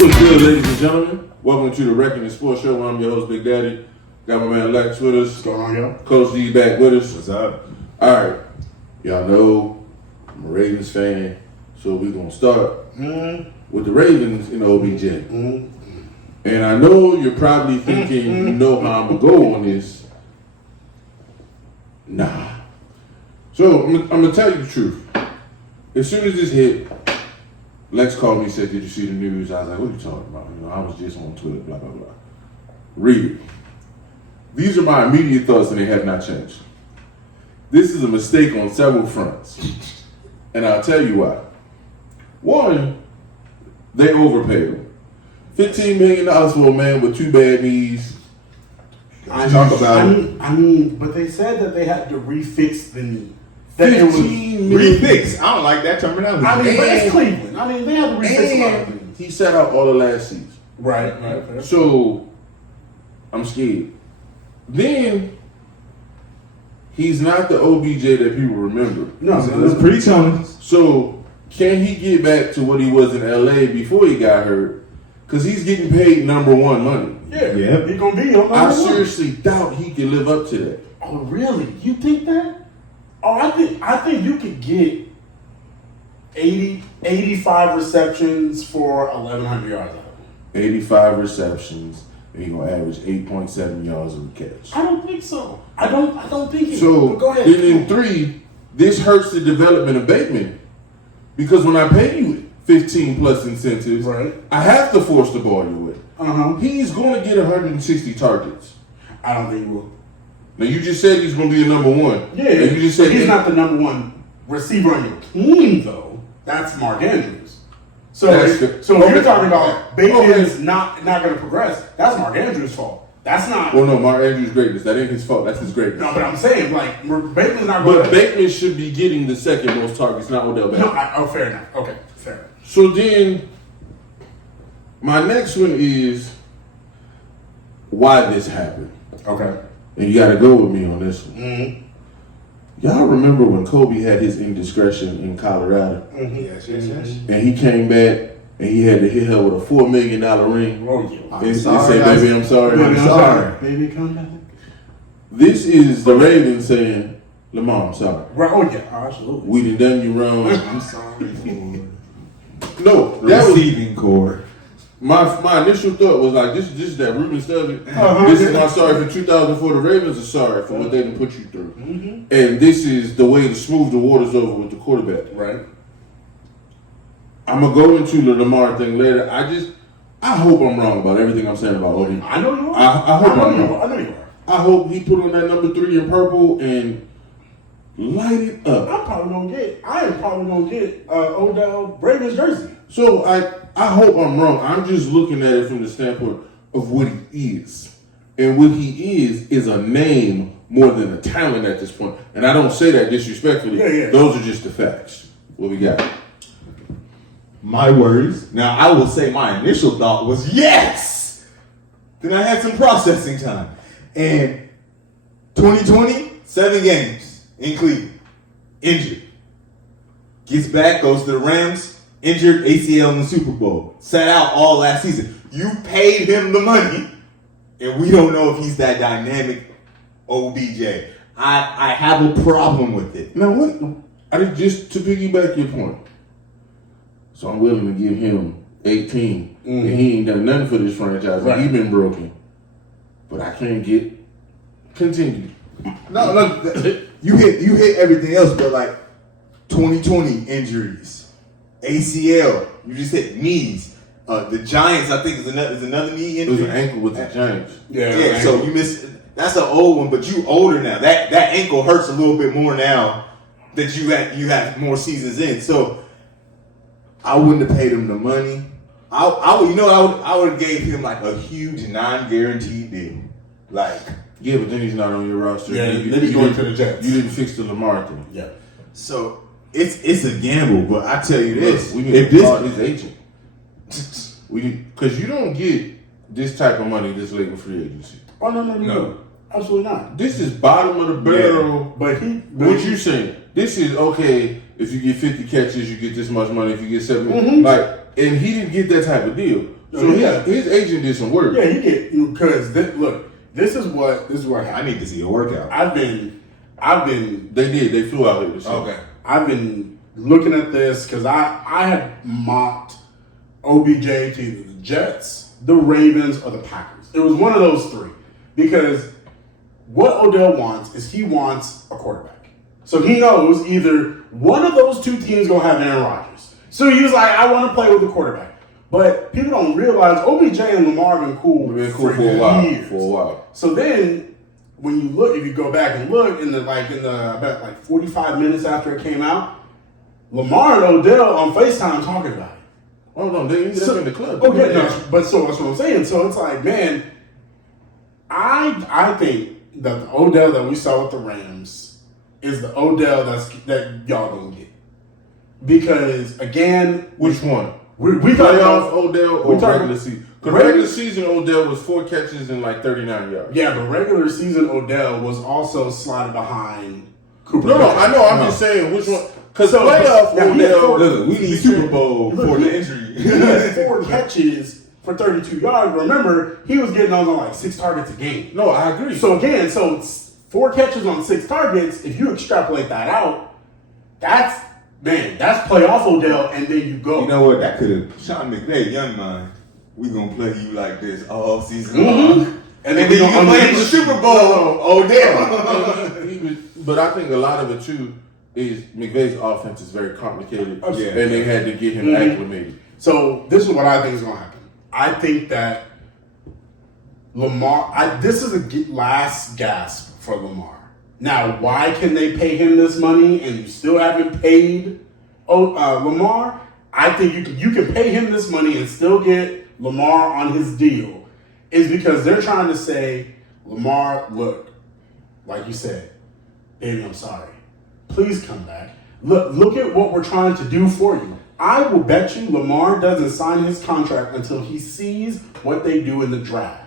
What's good, ladies and gentlemen? Welcome to the Wrecking and Sports Show. I'm your host, Big Daddy. Got my man Lex with us. What's going on, y'all? Coach D back with us. What's up? All right. Y'all know I'm a Ravens fan, so we're going to start with the Ravens in OBJ. And I know you're probably thinking, you know how I'm going to go on this. Nah. So I'm going to tell you the truth. As soon as this hit, Lex called me and said, "Did you see the news?" I was like, "What are you talking about?" You know, I was just on Twitter, blah, blah, blah. Read it. These are my immediate thoughts and they have not changed. This is a mistake on several fronts. And I'll tell you why. One, they overpaid him. $15 million for a man with two bad knees. I mean, but they said that they had to refix the knee. That it was Refix. I don't like that terminology. I mean, but it's Cleveland. I mean, they had to refix a lot of And things. he sat out all the last season. Right. So, I'm scared. Then, he's not the OBJ that people remember. No, It was pretty challenging. So, can he get back to what he was in LA before he got hurt? Because he's getting paid number one money. Yeah. He's going to be on I number one. seriously doubt he can live up to that. Oh, really? You think that? Oh, I think you could get 85 receptions for 1,100 yards out of him. 85 receptions, and he's going to average 8.7 yards a catch. I don't think so. I don't think it. So, But go ahead. then in 3, this hurts the development of Bateman. Because when I pay you 15 plus incentives, Right. I have to force the ball your way. Uh-huh. He's going to get 160 targets. I don't think he will. Now, you just said he's going to be a number one. Yeah, And you just said he's not the number one receiver on your team, though. That's Mark Andrews. So if you're talking about Bateman's not going to progress, that's Mark Andrews' fault. That's not. Well, no, Mark Andrews' greatness. That ain't his fault. That's his greatness. No, but I'm saying, like, Bateman's not going But Bateman should be getting the second most targets, not Odell Beckham. No, fair enough. Okay, fair enough. So then, my next one is why this happened. Okay. And you got to go with me on this one. Mm-hmm. Y'all remember when Kobe had his indiscretion in Colorado? Mm-hmm. Yes. And he came back and he had to hit her with a $4 million ring. Oh, yeah. And sorry, say, "Baby, I'm sorry." Baby, I'm sorry. Baby, come back. This is the Ravens saying, "Lamar, I'm sorry. Right. Oh, yeah, absolutely. We done you wrong." I'm sorry for No, the that was receiving core. my initial thought was like, this is that Ruben Stubbs. Uh-huh. This is my sorry for 2004. The Ravens are sorry for what they didn't put you through. Mm-hmm. And this is the way to smooth the waters over with the quarterback. Right. I'm going to go into the Lamar thing later. I hope I'm wrong about everything I'm saying about Odie. I know you are. I hope I'm wrong. I know you are. I hope he put on that number 3 in purple and light it up. I am probably gonna get Odell Braven's jersey. So I hope I'm wrong. I'm just looking at it from the standpoint of what he is. And what he is a name more than a talent at this point. And I don't say that disrespectfully. Yeah. Those are just the facts. What we got? My words. Now, I will say my initial thought was yes. Then I had some processing time. And 2020, 7 games in Cleveland. Injured. Gets back, goes to the Rams. Injured, ACL in the Super Bowl. Sat out all last season. You paid him the money. And we don't know if he's that dynamic OBJ. I have a problem with it. Now, what? Just to piggyback your point. So I'm willing to give him 18. And he ain't done nothing for this franchise. Right. He been broken. But I can't get continued. No, you hit everything else, but like 2020 injuries, ACL, you just hit knees. The Giants, I think, is another knee It was injury. an ankle with the Giants. Yeah. So you missed. That's an old one, but you older now. That ankle hurts a little bit more now that you have more seasons in. So I wouldn't have paid him the money. I would have gave him like a huge non-guaranteed deal. Like, Yeah, but then he's not on your roster. Yeah, then he's going to the Jets. You didn't fix the Lamar thing. Yeah. so it's a gamble, but I tell you this: We if need to call his agent. Because you don't get this type of money this late in free agency. Oh no. Absolutely not. This is bottom of the barrel. Yeah, but what you saying? This is okay. If you get 50 catches, you get this much money. If you get 7, and he didn't get that type of deal. So his agent did some work. Yeah, he get because look. This is what happened. I need to see a workout. I've been. They flew out here this year. Okay. I've been looking at this because I had mocked OBJ to either the Jets, the Ravens, or the Packers. It was one of those three because what Odell wants is he wants a quarterback. So he knows either one of those two teams gonna have Aaron Rodgers. So he was like, I want to play with the quarterback. But people don't realize OBJ and Lamar have been cool for a while. So then, when you look, if you go back and look in the about 45 minutes after it came out, Lamar and Odell on FaceTime talking about it. Oh no, they ended up in the club. Okay, but so that's what I'm saying. So it's like, man, I think that the Odell that we saw with the Rams is the Odell that y'all gonna get because again, which one? We playoff Odell or regular season? Because regular season Odell was 4 catches and like 39 yards. Yeah, but regular season Odell was also slotted behind Cooper. No, I know. I'm just saying which one. Because playoff Odell, we need Super Bowl for the injury. He had 4 catches for 32 yards. Remember, he was getting on like 6 targets a game. No, I agree. So again, 4 catches on 6 targets. If you extrapolate that out, that's playoff Odell, and then you go. You know what? That could have Sean McVay, young man. We gonna play you like this all season long, and then we gonna play for the Super Bowl. Odell. But I think a lot of it too is McVay's offense is very complicated, and they had to get him acclimated. So this is what I think is gonna happen. I think that Lamar. This is a last gasp for Lamar. Now, why can they pay him this money and you still haven't paid Lamar? I think you can pay him this money and still get Lamar on his deal. Is because they're trying to say, Lamar, look, like you said, baby, I'm sorry. Please come back. Look at what we're trying to do for you. I will bet you Lamar doesn't sign his contract until he sees what they do in the draft.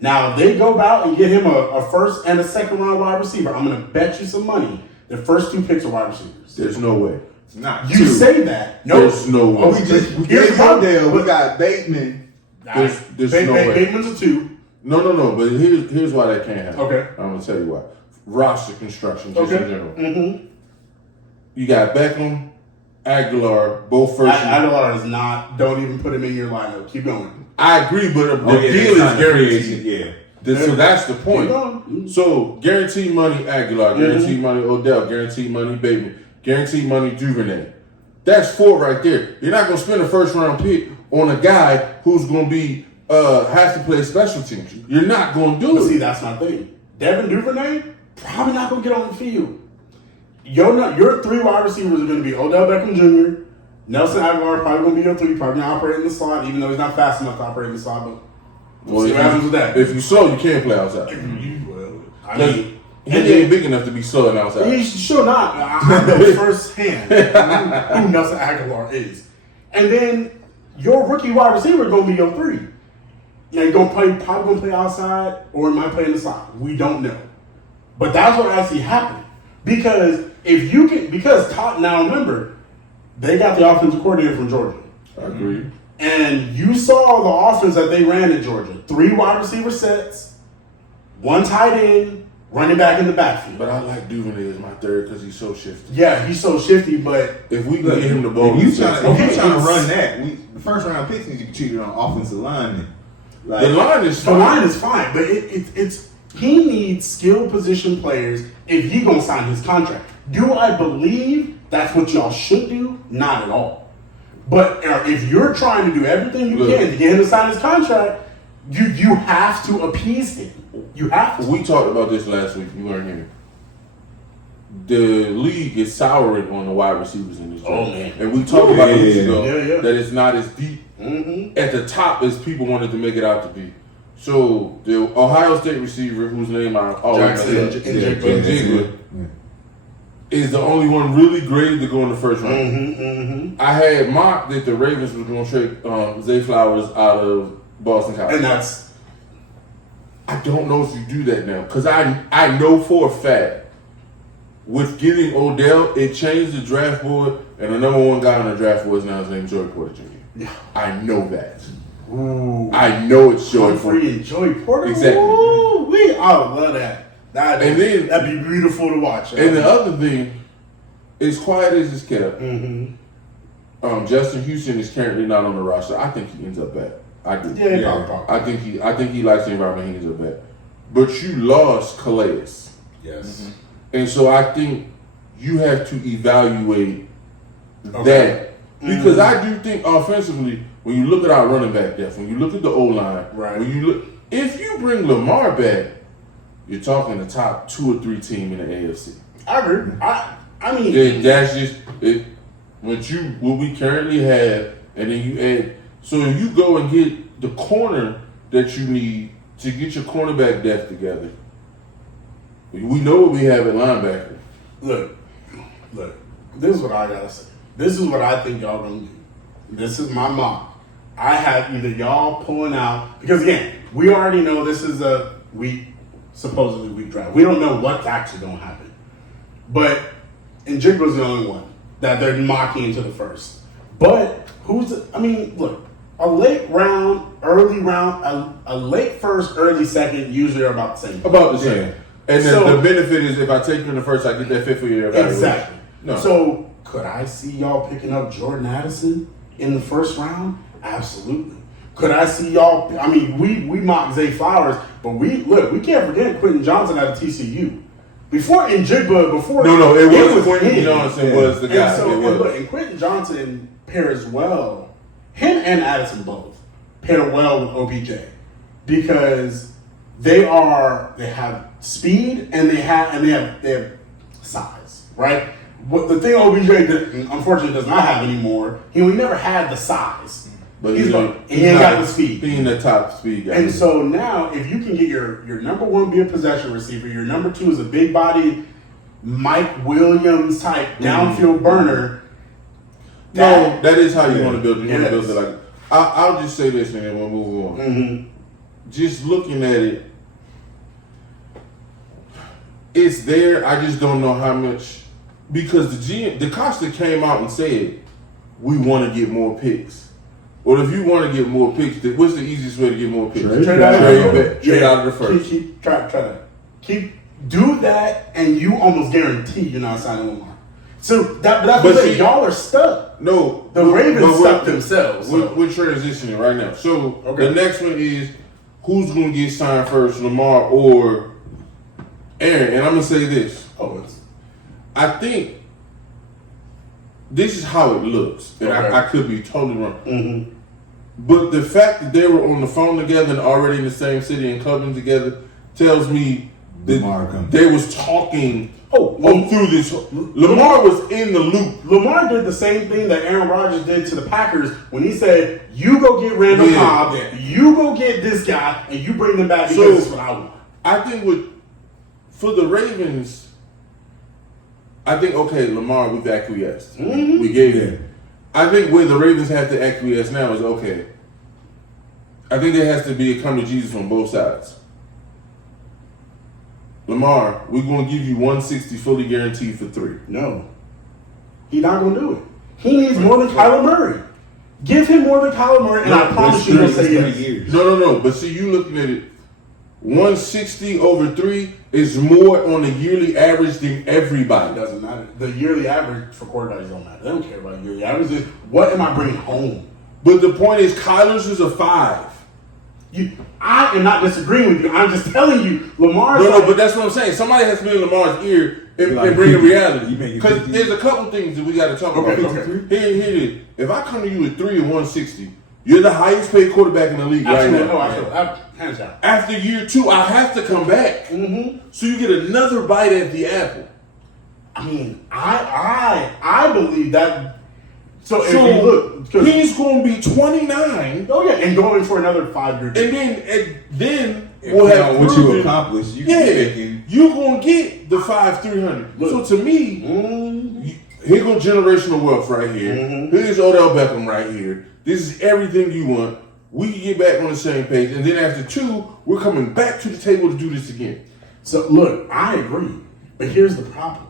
Now, if they go out and get him a first and a second round wide receiver, I'm going to bet you some money the first 2 picks are wide receivers. There's no way. Not you 2. say that. No, there's no way. We gave Odell. We got Bateman. There's no way. Bateman's a 2. No. But here's why that can't happen. Okay. I'm going to tell you why. Roster construction, just in general. Mm-hmm. You got Beckham, Aguilar, both first. Aguilar is not. Don't even put him in your lineup. Keep going. I agree, but the deal is guaranteed. Yeah. So that's the point. So guaranteed money Aguilar, guaranteed money Odell, guaranteed money Bateman, guaranteed money Duvernay. That's 4 right there. You're not going to spend a first round pick on a guy who's going to be have to play special teams. You're not going to do it. See, that's my thing. Devin Duvernay probably not going to get on the field. Your 3 wide receivers are going to be Odell Beckham Jr., Nelson Aguilar probably going to be your 3, probably going to operate in the slot, even though he's not fast enough to operate in the slot. But we'll see what happens with that. If you're slow, you can't play outside. He ain't big enough to be slow and outside. He's sure not. I know firsthand who Nelson Aguilar is. And then your rookie wide receiver is going to be your 3. Now you're probably going to play outside, or he might play in the slot. We don't know. But that's what I see happening. Because if you can, now remember, they got the offensive coordinator from Georgia. I agree. And you saw the offense that they ran at Georgia. 3 wide receiver sets, 1 tight end, running back in the backfield. But I like Duvernay as my 3rd because he's so shifty. Yeah, he's so shifty, but if we can get him the ball, if you trying to run that, the first round picks need to be treated on offensive linemen. The line is fine, but it's he needs skilled position players if he gonna sign his contract. Do I believe that's what y'all should do? Not at all. But if you're trying to do everything you can to get him to sign his contract, you have to appease him. You have to. We talked about this last week. You weren't here. The league is souring on the wide receivers in this draft. Oh, man. And we talked about it weeks ago that it's not as deep at the top as people wanted to make it out to be. So the Ohio State receiver, whose name I always say, is the only one really graded to go in the first round. I had mocked that the Ravens was going to trade Zay Flowers out of Boston College. And that's... I don't know if you do that now. Because I know for a fact, with getting Odell, it changed the draft board, and the number one guy on the draft board is now his name Joey Porter Jr. Yeah. I know that. Ooh. I know it's Joey Porter. Free and Joey Porter? Exactly. Ooh, I would love that. That'd be beautiful to watch. And the other thing, as quiet as it's kept, Justin Houston is currently not on the roster. I think he ends up back. I do. Yeah. I think he likes the environment. He ends up back. But you lost Calais. Yes. And so I think you have to evaluate that. Because I do think offensively, when you look at our running back depth, when you look at the O-line, if you bring Lamar back, you're talking the top 2 or 3 team in the AFC. I agree. I mean, that's just it. What we currently have, and then you add. So if you go and get the corner that you need to get your cornerback depth together, we know what we have at linebacker. Look. This is what I gotta say. This is what I think y'all gonna do. This is my mock. I have either y'all pulling out, because again, we already know this is a supposedly weak draft. We don't know what's actually gonna happen. But Njigba's the only one that they're mocking into the first. But look, a late round, early round, a late first, early second usually are about the same. About the same. And the benefit is if I take you in the first, I get that fifth year evaluation. Exactly. No. So could I see y'all picking up Jordan Addison in the first round? Absolutely. Could I see y'all? I mean, we mock Zay Flowers, but we can't forget Quentin Johnson out of TCU. Before Njigba, it was Quentin Johnson was the guy. And Quentin Johnson pairs well. Him and Addison both pair well with OBJ because they have speed and they have size, right? What the thing OBJ unfortunately does not have anymore, he never had the size. But he ain't got the speed. Being the top speed guy. And so now, if you can get your number one be a possession receiver, your number two is a big body Mike Williams type downfield burner. That is how you want to build it. You want to build it like. I'll just say this and then we'll move on. Just looking at it, it's there. I just don't know how much because the Costa came out and said we want to get more picks. Well, if you want to get more picks, what's the easiest way to get more picks? Trade out of the first. Try to do that, and you almost guarantee you're not signing Lamar. So that's what y'all are stuck. No, the Ravens stuck themselves. We're transitioning right now. So the next one is who's going to get signed first, Lamar or Aaron? And I'm going to say this. I think this is how it looks, and I could be totally wrong. But the fact that they were on the phone together and already in the same city and clubbing together tells me that they was talking through this. Lamar was in the loop. Lamar did the same thing that Aaron Rodgers did to the Packers when he said, you go get Randall Cobb, you go get this guy, and you bring them back because this is what I want. I think for the Ravens, I think, Lamar, we've acquiesced. We gave him. I think where the Ravens have to acquiesce now is, I think there has to be a come to Jesus on both sides. Lamar, we're going to give you 160 fully guaranteed for 3. No. He's not going to do it. He needs more than Kyler Murray. Give him more than Kyler Murray, and I promise you he'll say yes. No. But see, you looking at it, 160 over 3 is more on the yearly average than everybody. It doesn't matter. The yearly average for quarterbacks don't matter. They don't care about yearly average. What am I bringing home? But the point is, Kyler's is a 5. I am not disagreeing with you. I'm just telling you, Lamar. No, but that's what I'm saying. Somebody has to be in Lamar's ear and bring in reality. Because there's a couple things that we got to talk about. Here it is. If I come to you with 3 and 160, you're the highest paid quarterback in the league right now. Hands down. After year 2, I have to come back. So you get another bite at the apple. I mean, I believe that. So if you look, He's going to be 29. Oh yeah, and going for another 5-year deal. And then If we'll you have know what proven, you accomplished. You can be making. you're going to get the 5-300. So to me, here goes generational wealth right here. Here's Odell Beckham right here. This is everything you want. We can get back on the same page. And then after 2, we're coming back to the table to do this again. So look, I agree. But here's the problem.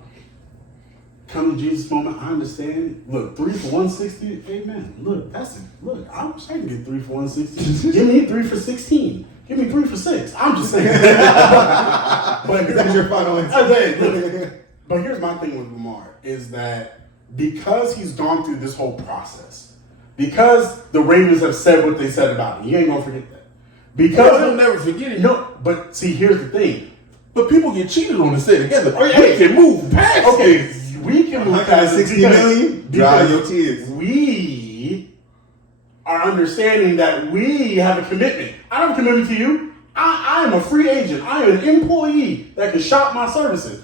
Come to Jesus moment, I understand. Look, 3 for 160, amen. Look, look, I wish I could get 3 for 160. Give me 3 for 16. Give me 3 for 6. I'm just saying. But That's your final answer. look, but here's my thing with Lamar, is that because he's gone through this whole process, because the Ravens have said what they said about him, you ain't gonna forget that. Because They'll never forget it. no, but see, here's the thing. But people get cheated on to stay together. Oh, yeah. We can move past Okay, this. we can move past it 160 because- million? Dry because your tears. We are understanding that we have a commitment. I don't have a commitment to you. I am a free agent. I am an employee that can shop my services.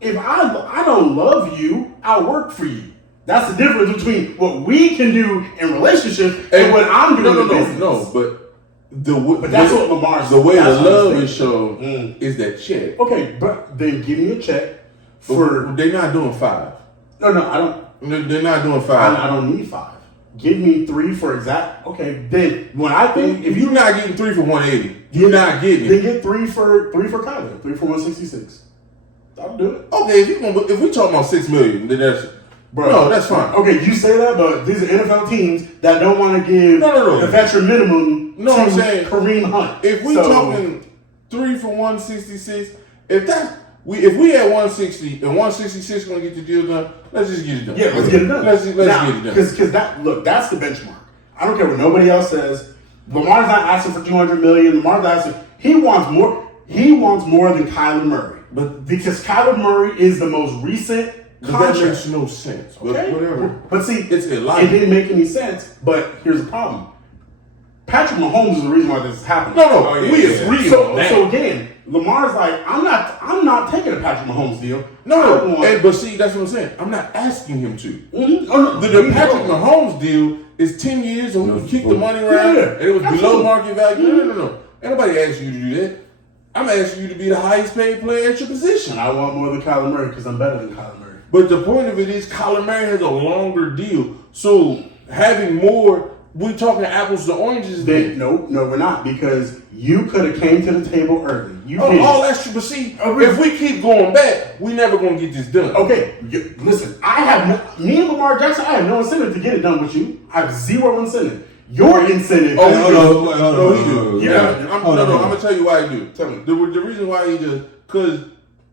If I don't love you, I'll work for you. That's the difference between what we can do in relationships and what I'm doing in business. No, but But that's what Lamar's. the way the that's what love he's is shown is that check. Okay, but then give me a check for. They're not doing 5. No, I don't. They're not doing 5. I don't need 5. Give me 3 for exact. Okay, then when I think If you're not getting 3 for 180, you're not getting then it. get 3 for Kyler, 3 for 166. I'll do it. Okay, if we talking about $6 million, then that's no, that's fine. Okay, you say that, but these are NFL teams that don't want to give No. the veteran minimum No, to I'm saying Kareem Hunt. If we talking 3 for 166, if we had 160 and 166 gonna get the deal done, let's just get it done. Yeah, let's get it done. Let's get it done. Because that's the benchmark. I don't care what nobody else says. Lamar's not asking for $200 million. Lamar's asking. He wants more. He wants more than Kyler Murray. But because Kyler Murray is the most recent contract. that makes no sense. But Okay, whatever. But see, It's illogical. it didn't make any sense. But here's the problem. Patrick Mahomes is the reason why this is happening. No, we agree on that. So again, Lamar's like, I'm not taking a Patrick Mahomes deal. No, but see, that's what I'm saying. I'm not asking him to. Mm-hmm. Oh, no, The Patrick Mahomes deal is 10 years, and we can kick the money around, Yeah, and it was below absolutely. market value. No. Ain't nobody asking you to do that. I'm asking you to be the highest paid player at your position. And I want more than Kyler Murray because I'm better than Kyler Murray. But the point of it is, Kyler Murray has a longer deal, so having more, we're talking apples to oranges. Then no, we're not, because you could have came to the table early. You did. All that's true. But see, if we keep going back, we never gonna get this done. Okay, listen. Me and Lamar Jackson. I have no incentive to get it done with you. I have zero incentive. Your incentive. Oh, Hold on. No, he do. Yeah. I'm gonna tell you why he do. Tell me. The reason why he does, because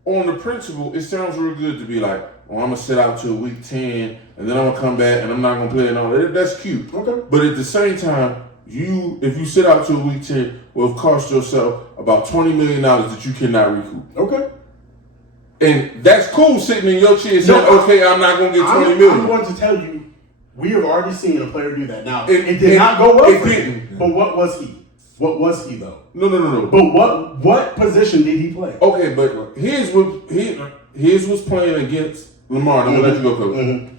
on the principle, it sounds real good to be like, oh, I'm gonna sit out till week 10, and then I'm gonna come back and I'm not gonna play it all. That's cute. Okay. But at the same time, if you sit out till week 10, will have cost yourself about $20 million that you cannot recoup. Okay. And that's cool sitting in your chair saying, okay, I'm not gonna get $20 million. I'm going to tell you, we have already seen a player do that. Now, It it did not go well it for didn't. him. But what was he? What was he though? No. But what position did he play? Okay, but his was playing against Lamar. I'm gonna let you go, Coach. Mm-hmm.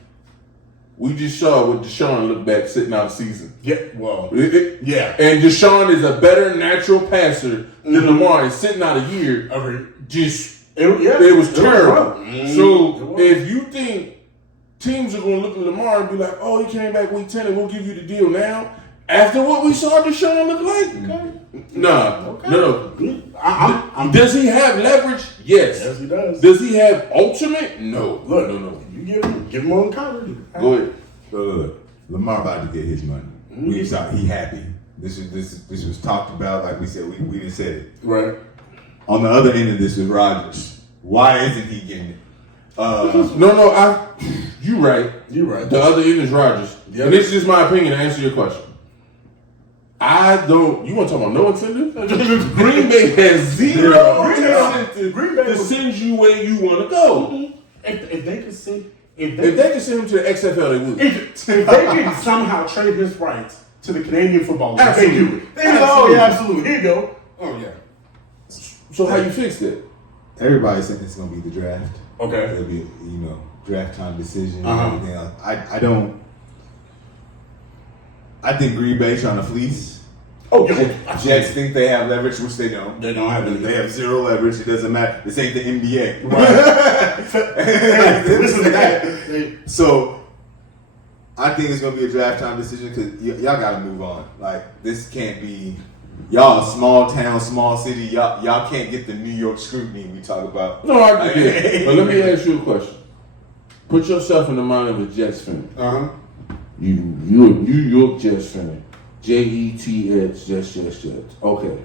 We just saw what Deshaun looked back sitting out the season. Yeah. Well. Yeah. And Deshaun is a better natural passer than Lamar, and sitting out a year. Agreed. It was terrible. Mm-hmm. So if you think teams are gonna look at Lamar and be like, oh, he came back week 10 and we'll give you the deal now, after what we saw Deshaun look like, no. Does he have leverage? Yes. Yes, he does. Does he have ultimate? No. Look, No. You give him on Kyler. Go ahead. Look, Lamar about to get his money. He happy. This was talked about, like we said. We didn't say it. Right. On the other end of this is Rodgers. Why isn't he getting it? You right. You right. The other end is Rodgers. Yep. And this is just my opinion to answer your question. You want to talk about no incentive? Green Bay has zero incentive to send you where you want to go. If they could send, If they could send him to the XFL, they would. if they could somehow trade his rights to the Canadian Football League, they do it. They Absolutely. oh yeah, absolutely. Here you go. Oh yeah. So how you fix that? Everybody said it's gonna be the draft. Okay. It'll be draft time decision Uh-huh. and everything else. I don't. I think Green Bay trying to fleece. Oh, yeah. Jets think they have leverage, which they don't. They don't have any. They have zero leverage. It doesn't matter. This ain't the NBA. This is that. So, I think it's going to be a draft time decision because y'all got to move on. Like, this can't be... Y'all a small town, small city. Y'all can't get the New York scrutiny we talk about. No, I get it. But let me ask you a question. Put yourself in the mind of a Jets fan. Uh-huh. You're a New York Jets fan. Jets, Jets. Okay.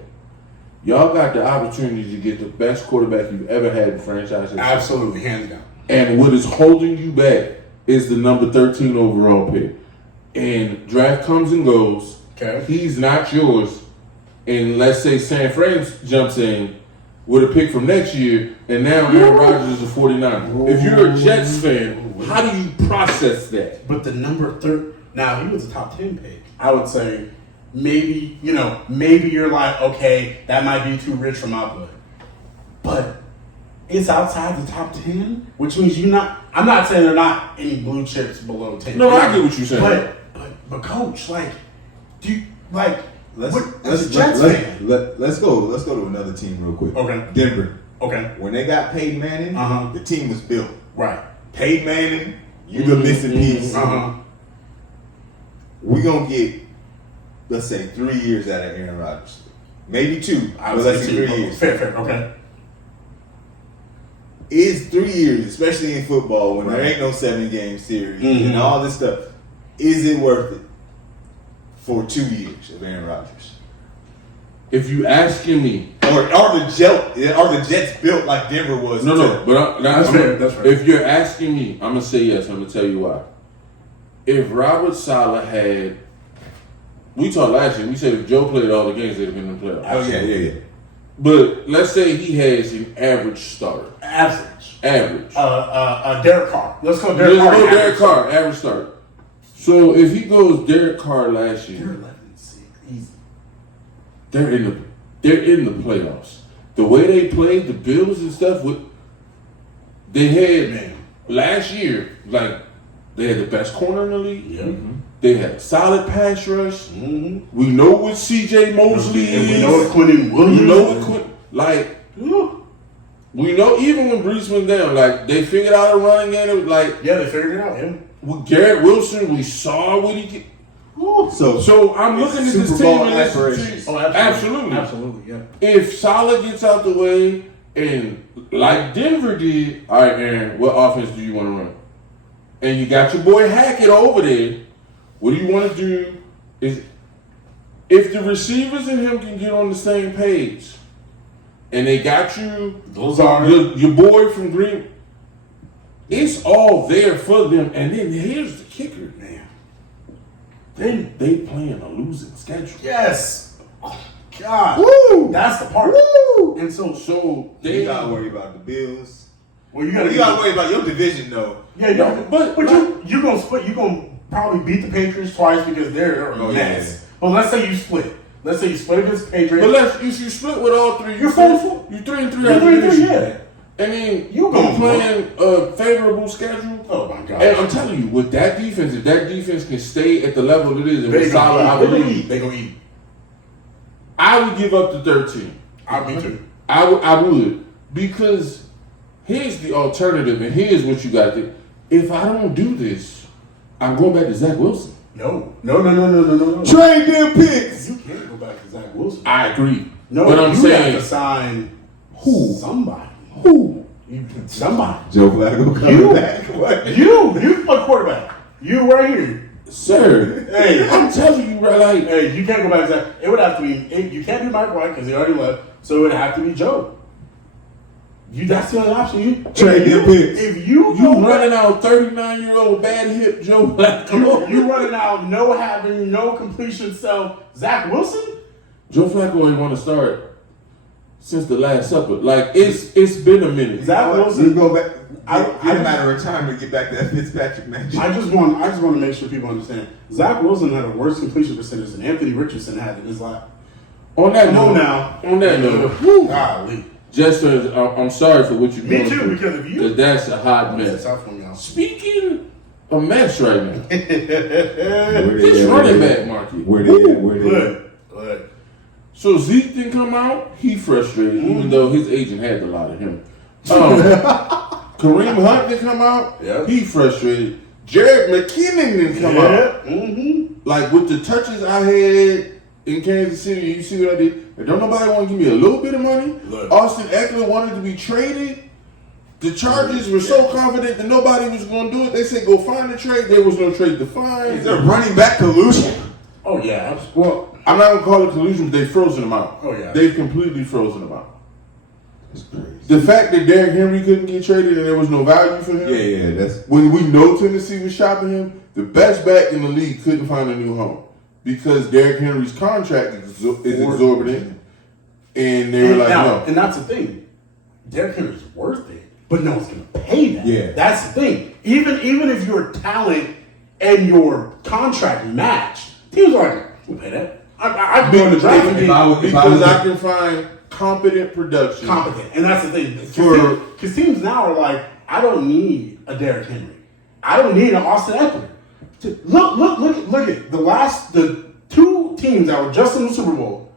Y'all got the opportunity to get the best quarterback you've ever had in franchise history. Absolutely, hands down. And what is holding you back is the number 13 overall pick. And draft comes and goes. Okay. He's not yours. And let's say San Fran jumps in with a pick from next year, and now Aaron Rodgers is a 49. If you're a Jets fan, how do you process that? But the number 3, now he was a top 10 pick. I would say maybe you're like, okay, that might be too rich for my blood. But it's outside the top 10, which means I'm not saying there are not any blue chips below 10. No, I get what you're saying. But coach, like, do you, like, Let's go to another team real quick. Okay. Denver. Okay. When they got Peyton Manning, the team was built. Right. Peyton Manning, you the missing piece. We're going to get, let's say, 3 years out of Aaron Rodgers. Maybe 2. Let's say 3 years. Fair. Okay. Is 3 years, especially in football, when there ain't no 7-game series and all this stuff, is it worth it for 2 years of Aaron Rodgers? If you asking me, or are the Jets built like Denver was? No. But that's fair. If you're asking me, I'm gonna say yes. I'm gonna tell you why. If Robert Saleh had, we talked last year. We said if Joe played all the games, they'd have been in the playoffs. Oh yeah. But let's say he has an average starter. Average. Average. Derek Carr. Let's go Derek Carr. Derek Carr, average starter. So if he goes Derek Carr last year, they're 11-6, easy. They're in the playoffs. The way they played the Bills and stuff, they had last year, like they had the best corner in the league. Yeah. Mm-hmm. They had a solid pass rush. Mm-hmm. We know what C.J. Mosley is. We know what Quentin Williams. We know we know even when Brees went down, like they figured out a running game. It was like they figured it out. Yeah. With Garrett Wilson, we saw what he did. So I'm looking at this team and aspirations. Oh, absolutely, yeah. If Saleh gets out the way and like Denver did, all right, Aaron, what offense do you want to run? And you got your boy Hackett over there. What do you want to do? Is if the receivers and him can get on the same page, and they got you, those are your boy from Green. It's all there for them, and then here's the kicker, man. They playing a losing schedule. Yes. Oh, God. Woo! That's the part. Woo! And so they gotta worry about the Bills. Well, you gotta worry about your division, though. Yeah, but you gonna split. You gonna probably beat the Patriots twice because they're a mess. Yeah. But let's say you split. Let's say you split against the Patriots. But if you split with all three, you're 4-4. You're 3-3. You're 3-3. Yeah. I mean, you're playing a favorable schedule. Oh my God! And I'm telling you, with that defense, if that defense can stay at the level it is, and with Saleh, I believe they gonna eat. I would give up the 13. Me too. I would, because here's the alternative, and here's what you got to do. If I don't do this, I'm going back to Zach Wilson. No. Trade them picks. You can't go back to Zach Wilson. I agree. No, but I'm saying have to sign somebody. Who? Somebody. Joe Flacco coming back. What? You play quarterback. You right here. Sir. Hey, I'm telling you, right? Like, hey, you can't go back to that. It would have to be. You can't do Mike White because he already left. So it would have to be Joe. That's the only option. You trade your picks. If you running out 39-year-old bad hip Joe Flacco. You running out having no completion self Zach Wilson. Joe Flacco ain't want to start since the Last Supper. Like it's been a minute. Zach Wilson. You go back. Get him out of retirement. Get back to that Fitzpatrick magic. I just want to make sure people understand. Zach Wilson had a worse completion percentage than Anthony Richardson had in his life. On that note, golly. Jester, I'm sorry for what you did. Me too, because if you... That's a hot mess. That's tough for y'all. Speaking a mess right now. Where This they at? running back market. Where they at? Where they at? Good. So Zeke didn't come out. He frustrated, even though his agent had a lot of him. Kareem Hunt didn't come out. Yeah. He frustrated. Jared McKinnon didn't come out. Mm-hmm. Like with the touches I had in Kansas City, you see what I did? And don't nobody want to give me a little bit of money. Look. Austin Eckler wanted to be traded. The Chargers were so confident that nobody was going to do it. They said, go find a trade. There was no trade to find. Is there running back collusion? Oh yeah. Well, I'm not going to call it collusion, but they've frozen them out. Oh, yeah. They've completely frozen them out. That's crazy. The fact that Derrick Henry couldn't get traded and there was no value for him. Yeah, that's When we know Tennessee was shopping him, the best back in the league couldn't find a new home because Derrick Henry's contract is exorbitant. And they were like, no. And that's the thing. Derrick Henry's worth it, but no one's going to pay that. Yeah. That's the thing. Even if your talent and your contract match, teams are like, we'll pay that. I'd go in the draft Because I can find competent production. competent. And that's the thing. Because teams now are like, I don't need a Derrick Henry. I don't need an Austin Eckler. Look at the two teams that were just in the Super Bowl.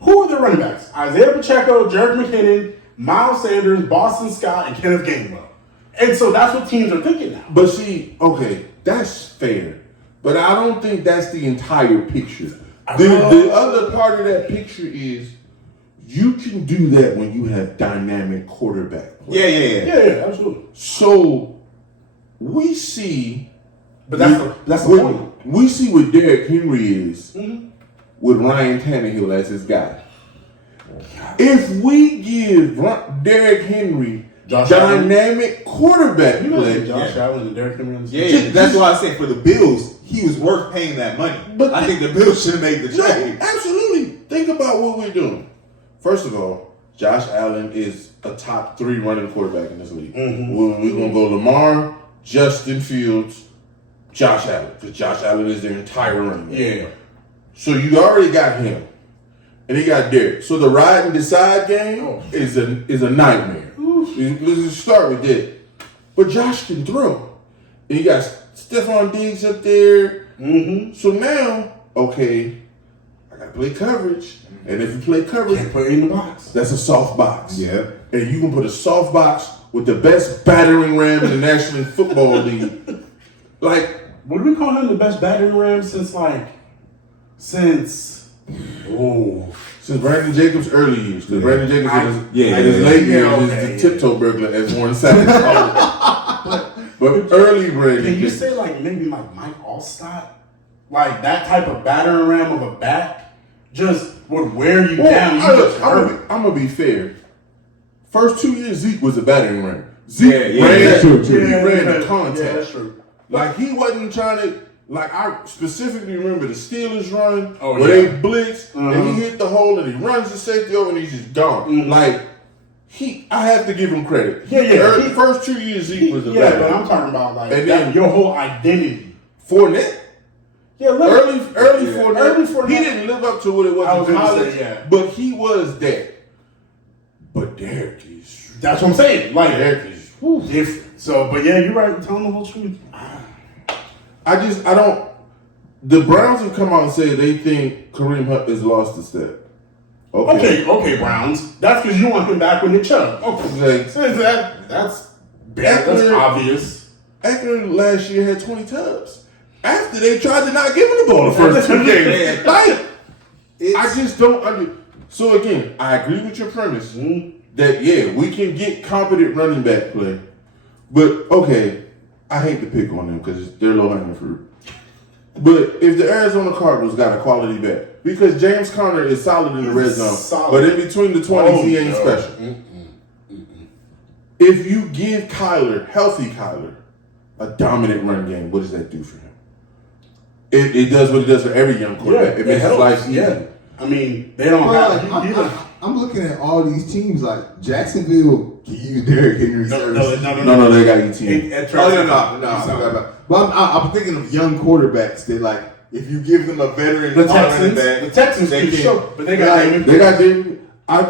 Who are their running backs? Isaiah Pacheco, Jerick McKinnon, Miles Sanders, Boston Scott, and Kenneth Gainwell. And so that's what teams are thinking now. But see, okay, that's fair. But I don't think that's the entire picture. The other part of that picture is you can do that when you have dynamic quarterback play. Yeah, absolutely. So we see, But that's the point. We see what Derrick Henry is with Ryan Tannehill as his guy. If we give Derrick Henry dynamic quarterback play, Josh Allen and Derrick Henry on the Yeah, that's why I say for the Bills, he was worth paying that money. But I think the Bills should have made the trade. Absolutely. Think about what we're doing. First of all, Josh Allen is a top 3 running quarterback in this league. We're going to go Lamar, Justin Fields, Josh Allen. Because Josh Allen is their entire running back. Yeah. So you already got him. And he got Derrick. So the ride and decide game is a nightmare. Let's just start with that. But Josh can throw. And you got Stephon Diggs up there. So now, okay, I got to play coverage. And if you play coverage, Can't put it in the box. that's a soft box. Yeah. And you can put a soft box with the best battering ram in the National Football League. Like, Would we call him the best battering ram since Brandon Jacobs' early years. Because Brandon Jacobs in his late years is the tiptoe burglar, as Warren Sapp called it. But early Brandon Can you Jacobs. say maybe Mike Allstott? Like that type of battering ram of a back just would wear you down. I'm going to be fair. First 2 years, Zeke was a battering ram. Zeke that's true. He ran the contact. Yeah, that's true. Like, he wasn't trying to, like, I specifically remember the Steelers run Oh, where yeah. they blitz and he hit the hole and he runs the safety over and he's just gone. Like, I have to give him credit. Yeah. First 2 years, Zeke was a Yeah, battering but ram. I'm talking about And then- your whole identity. Fournette? Yeah, look. Early Fournette. Early Fournette. He didn't live up to what it I was was in gonna college, say, yeah. but he was that. But Derrick is... That's what I'm saying. Like Derrick is... different. So, but yeah, you're right. You're telling the whole truth. I don't... The Browns have come out and said they think Kareem Hunt has lost a step. Okay, Browns. That's because you want him back when you're Chubb. Okay, Like, that's obvious. Eckler last year had 20 tubs. After they tried to not give him the ball the first 2 games. Like, I just don't So again, I agree with your premise that, yeah, we can get competent running back play. But, okay, I hate to pick on them because they're low-hanging fruit. But if the Arizona Cardinals got a quality back, because James Conner is solid in the red zone, but in between the 20s, he ain't special. If you give healthy Kyler, a dominant run game, what does that do for him? It does what it does for every young quarterback. It makes his life easy. Yeah. I mean, they don't have. I'm looking at all these teams like Jacksonville can use Derrick Henry service. No, they got ETN. No. But I'm thinking of young quarterbacks that, like, if you give them a veteran The Texans they can can show, but they got David. They got David. I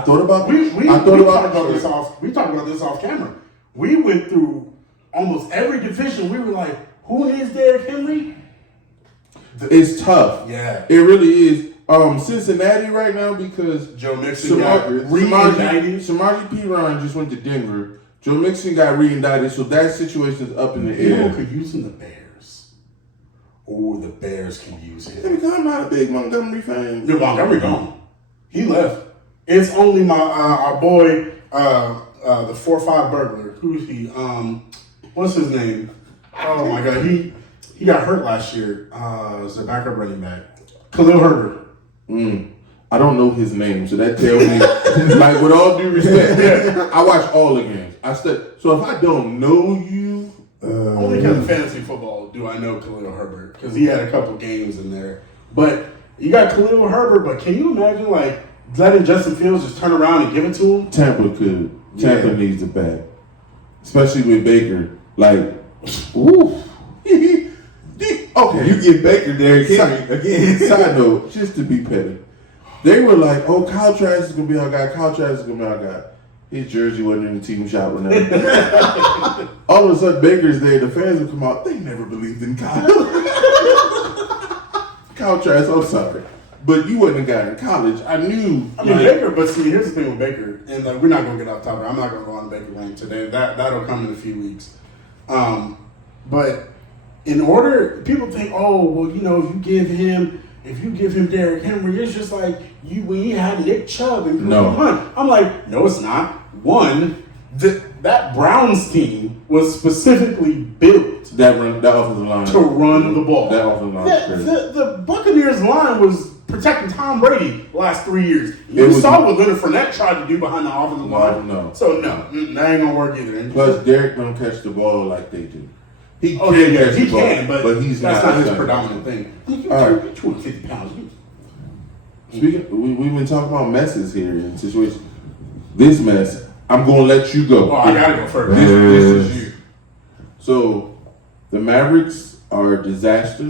thought about We talked about this off camera. We went through almost every division, we were like, who needs Derrick Henry? It's tough. Yeah. It really is. Cincinnati right now because Joe Mixon got reindicted. Samaje Perine just went to Denver. Joe Mixon got reindicted, so that situation is up in the air. Who could use him? The Bears. Oh, the Bears can use him. Because I'm not a big Montgomery fan. Yeah, Montgomery gone. He left. It's only my our boy, the 4-5 burglar. Who's he? What's his name? Oh my God, he got hurt last year. It's a backup running back, Khalil Herbert. I don't know his name, so that tells me, like, with all due respect, I watch all the games. So if I don't know you, only because of fantasy football do I know Khalil Herbert, because he had a couple games in there. But you got Khalil Herbert, but can you imagine like letting Justin Fields just turn around and give it to him? Tampa could. Tampa needs it back, especially with Baker. Like, ooh. Okay, You get Baker Derrick Henry again. Side note, just to be petty, they were like, "Oh, Kyle Trask is gonna be our guy. Kyle Trask is gonna be our guy." His jersey wasn't in the team shop or nothing. All of a sudden, Baker's there. The fans would come out. They never believed in Kyle. Kyle Trask, I'm sorry, but you wasn't a guy in college. I knew. I mean, Baker, but see, here's the thing with Baker, and like, we're not going to get off topic. I'm not going to go on Baker lane today. That'll come in a few weeks. But in order, people think, oh, well, you know, if you give him Derrick Henry, it's just like when you had Nick Chubb and Kareem Hunt. I'm like, no, it's not. One, that Browns team was specifically built that offensive line to run the ball. That offensive line. The Buccaneers line was protecting Tom Brady the last 3 years. You saw what Leonard Fournette tried to do behind the offensive line. No. So that ain't gonna work either. And plus, Derek don't catch the ball like they do. He but he's that's not his predominant thing. You're 250 pounds. Speaking, we've been talking about messes here in situations. This mess, I'm gonna let you go. Oh, I gotta go first. This is you. So, the Mavericks are a disaster,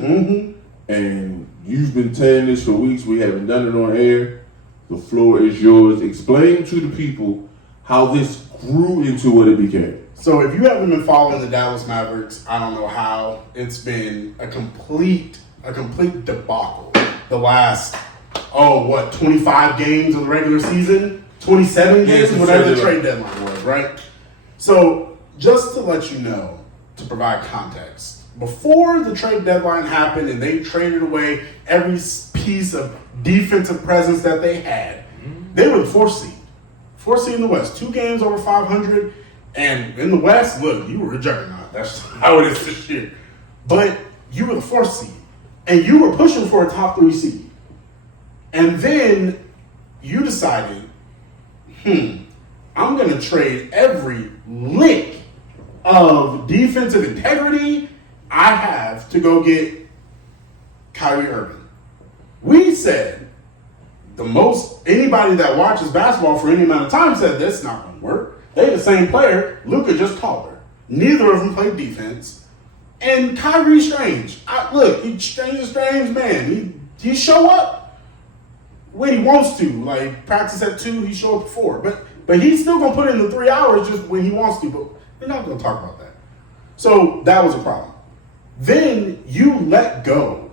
and you've been saying this for weeks. We haven't done it on air. The floor is yours. Explain to the people how this grew into what it became. So if you haven't been following the Dallas Mavericks, I don't know how. It's been a complete debacle. The last, 25 games of the regular season? 27 games? Whatever the trade deadline was, right? So just to let you know, to provide context, before the trade deadline happened and they traded away every piece of defensive presence that they had, they were the 4th seed. 4th seed in the West. 2 games over 500. And in the West, look, you were a juggernaut. That's how it is this year. But you were the 4th seed. And you were pushing for a top 3 seed. And then you decided, I'm going to trade every lick of defensive integrity I have to go get Kyrie Irving. We said, anybody that watches basketball for any amount of time said that's not going to work. They're the same player. Luka just taller. Neither of them played defense. And Kyrie's strange. He's strange man. He show up when he wants to. Like, practice at 2, he show up at 4. But he's still going to put in the 3 hours just when he wants to. But we're not going to talk about that. So that was a problem. Then you let go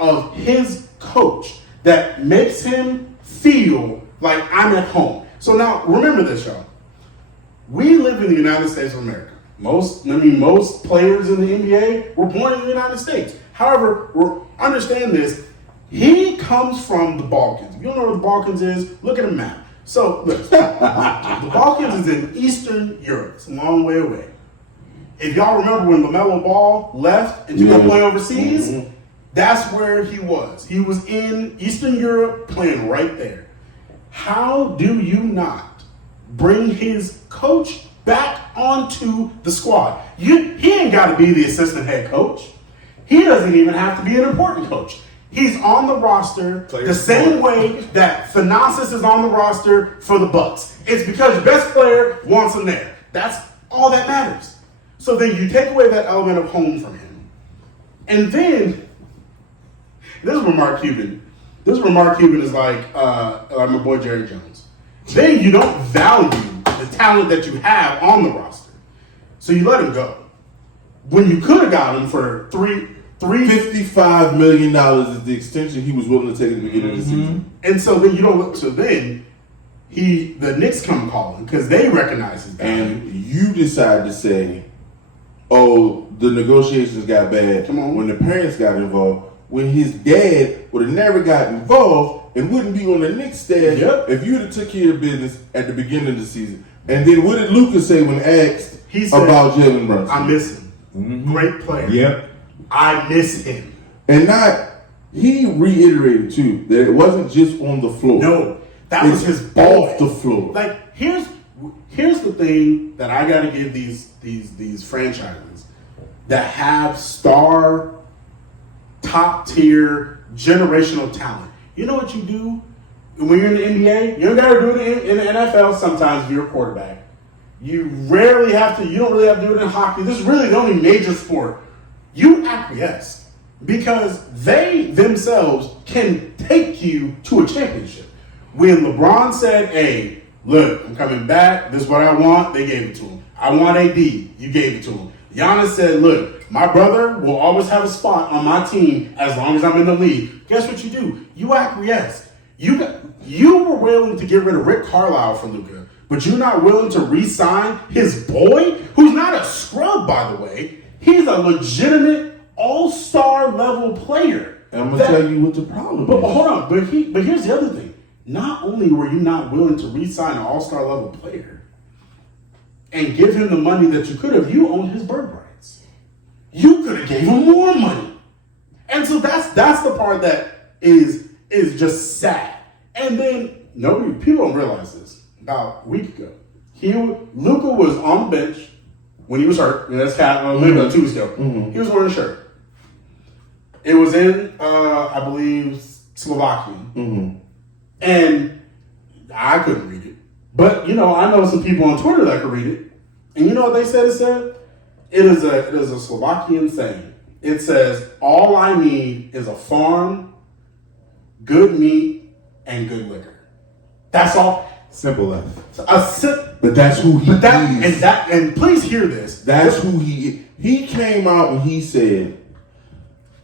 of his coach that makes him feel like I'm at home. So now, remember this, y'all. We live in the United States of America. Most players in the NBA were born in the United States. However, understand this. He comes from the Balkans. If you don't know where the Balkans is, look at a map. So, look, the Balkans is in Eastern Europe. It's a long way away. If y'all remember when LaMelo Ball left and to play overseas, that's where he was. He was in Eastern Europe playing right there. How do you not bring his coach back onto the squad? He ain't got to be the assistant head coach. He doesn't even have to be an important coach. He's on the roster the same way that Thanasis is on the roster for the Bucks. It's because your best player wants him there. That's all that matters. So then you take away that element of home from him. And then, this is where Mark Cuban is like my boy Jerry Jones. Then you don't value the talent that you have on the roster. So you let him go. When you could have got him for $55 million is the extension he was willing to take at the beginning of the season. And so then you don't look. So then the Knicks come calling because they recognize his value. And you decide to say, "Oh, the negotiations got bad when the parents got involved. When his dad would have never got involved and wouldn't be on the Knicks staff if you would have took care of business at the beginning of the season." And then what did Luka say when asked about Jalen Brunson? I miss him. Great player. Yep. I miss him. And he reiterated too that it wasn't just on the floor. No, that was his off the floor. Like here's the thing that I got to give these franchises that have star, top tier, generational talent. You know what you do when you're in the NBA? You don't got to do it in the NFL. Sometimes if you're a quarterback. You rarely have to. You don't really have to do it in hockey. This is really the only major sport. You acquiesce because they themselves can take you to a championship. When LeBron said, "Hey, look, I'm coming back. This is what I want," they gave it to him. I want AD. You gave it to him. Giannis said, "Look, my brother will always have a spot on my team as long as I'm in the league." Guess what you do? You acquiesce. You were willing to get rid of Rick Carlisle for Luka, but you're not willing to re-sign his boy, who's not a scrub, by the way. He's a legitimate all-star level player. And I'm gonna tell you what the problem But is. hold on, but here's the other thing. Not only were you not willing to re-sign an all-star level player and give him the money that you could have, you owned his bird rights. You could have gave him more money. And so that's the part that is just sad. And then people don't realize this. About a week ago, Luka was on the bench when he was hurt. That's maybe 2 weeks ago. He was wearing a shirt. It was in, I believe, Slovakian. And I couldn't read it. But, I know some people on Twitter that could read it. And you know what they said it said? It is a Slovakian saying. It says, "All I need is a farm, good meat, and good liquor." That's all. Simple as. But that's who he is. And please hear this. That's who he is. He came out and he said,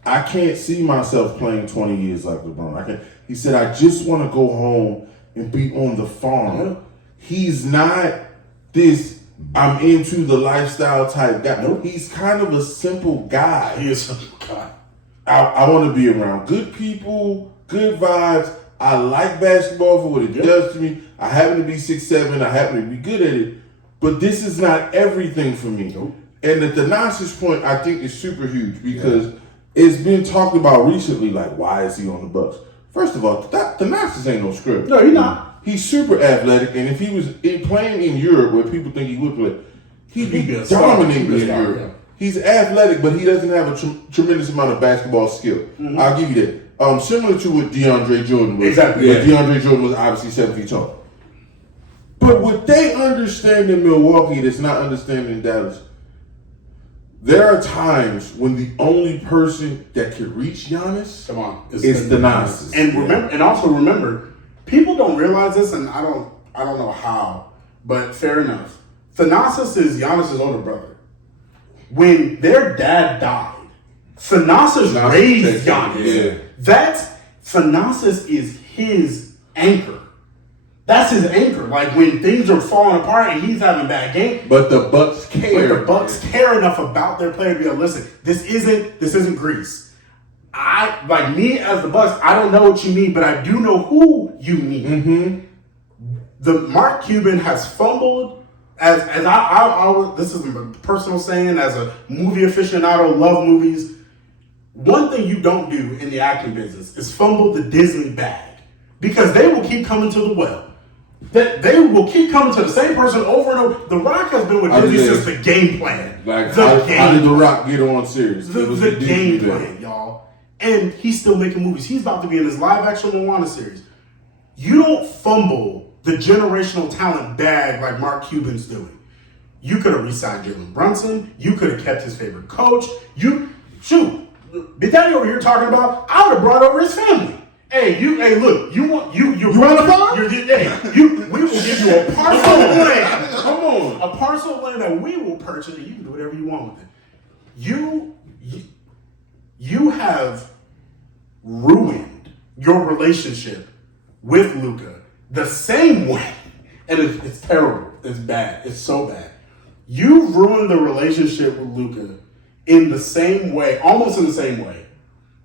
"I can't see myself playing 20 years like LeBron. He said, "I just want to go home and be on the farm." Yeah. He's not this, "I'm into the lifestyle type guy." No, he's kind of a simple guy. He is a simple guy. I want to be around good people, good vibes. I like basketball for what it does to me. I happen to be 6'7". I happen to be good at it. But this is not everything for me. Nope. And the Thanasis point, I think, is super huge because it's been talked about recently, like, why is he on the Bucks? First of all, Thanasis ain't no scrub. No, he's not. He's super athletic, and if he was playing in Europe where people think he would play, he'd be dominating in Europe. Yeah. He's athletic, but he doesn't have a tremendous amount of basketball skill. I'll give you that. Similar to what DeAndre Jordan was. Exactly. But DeAndre Jordan was obviously 7 feet tall. But what they understand in Milwaukee that's not understanding in Dallas, there are times when the only person that can reach Giannis is Thanasis. And also remember, people don't realize this, and I don't know how, but fair enough. Thanasis is Giannis' older brother. When their dad died, Thanasis raised Giannis. Yeah. Thanasis is his anchor. That's his anchor. Like when things are falling apart and he's having bad game. But the Bucks care. But the Bucks care enough about their player to be able to listen. This isn't Greece. Me as the Bucks, I don't know what you need, but I do know who you need. The Mark Cuban has fumbled. As I this is a personal saying, as a movie aficionado, love movies. One thing you don't do in the acting business is fumble the Disney bag, because they will keep coming to the well. They will keep coming to the same person over and over. The Rock has been with Disney since the game plan. How did The Rock get on series? The game plan, y'all. And he's still making movies. He's about to be in his live-action Moana series. You don't fumble the generational talent bag like Mark Cuban's doing. You could have re-signed Jalen Brunson. You could have kept his favorite coach. Big Daddy over here talking about, I would have brought over his family. Look, you want want a farm? We will give you a parcel of land. Come on. A parcel of land that we will purchase, and you can do whatever you want with it. You have ruined your relationship with Luka the same way, and it's terrible. It's bad. It's so bad. You've ruined the relationship with Luka in the same way, almost in the same way,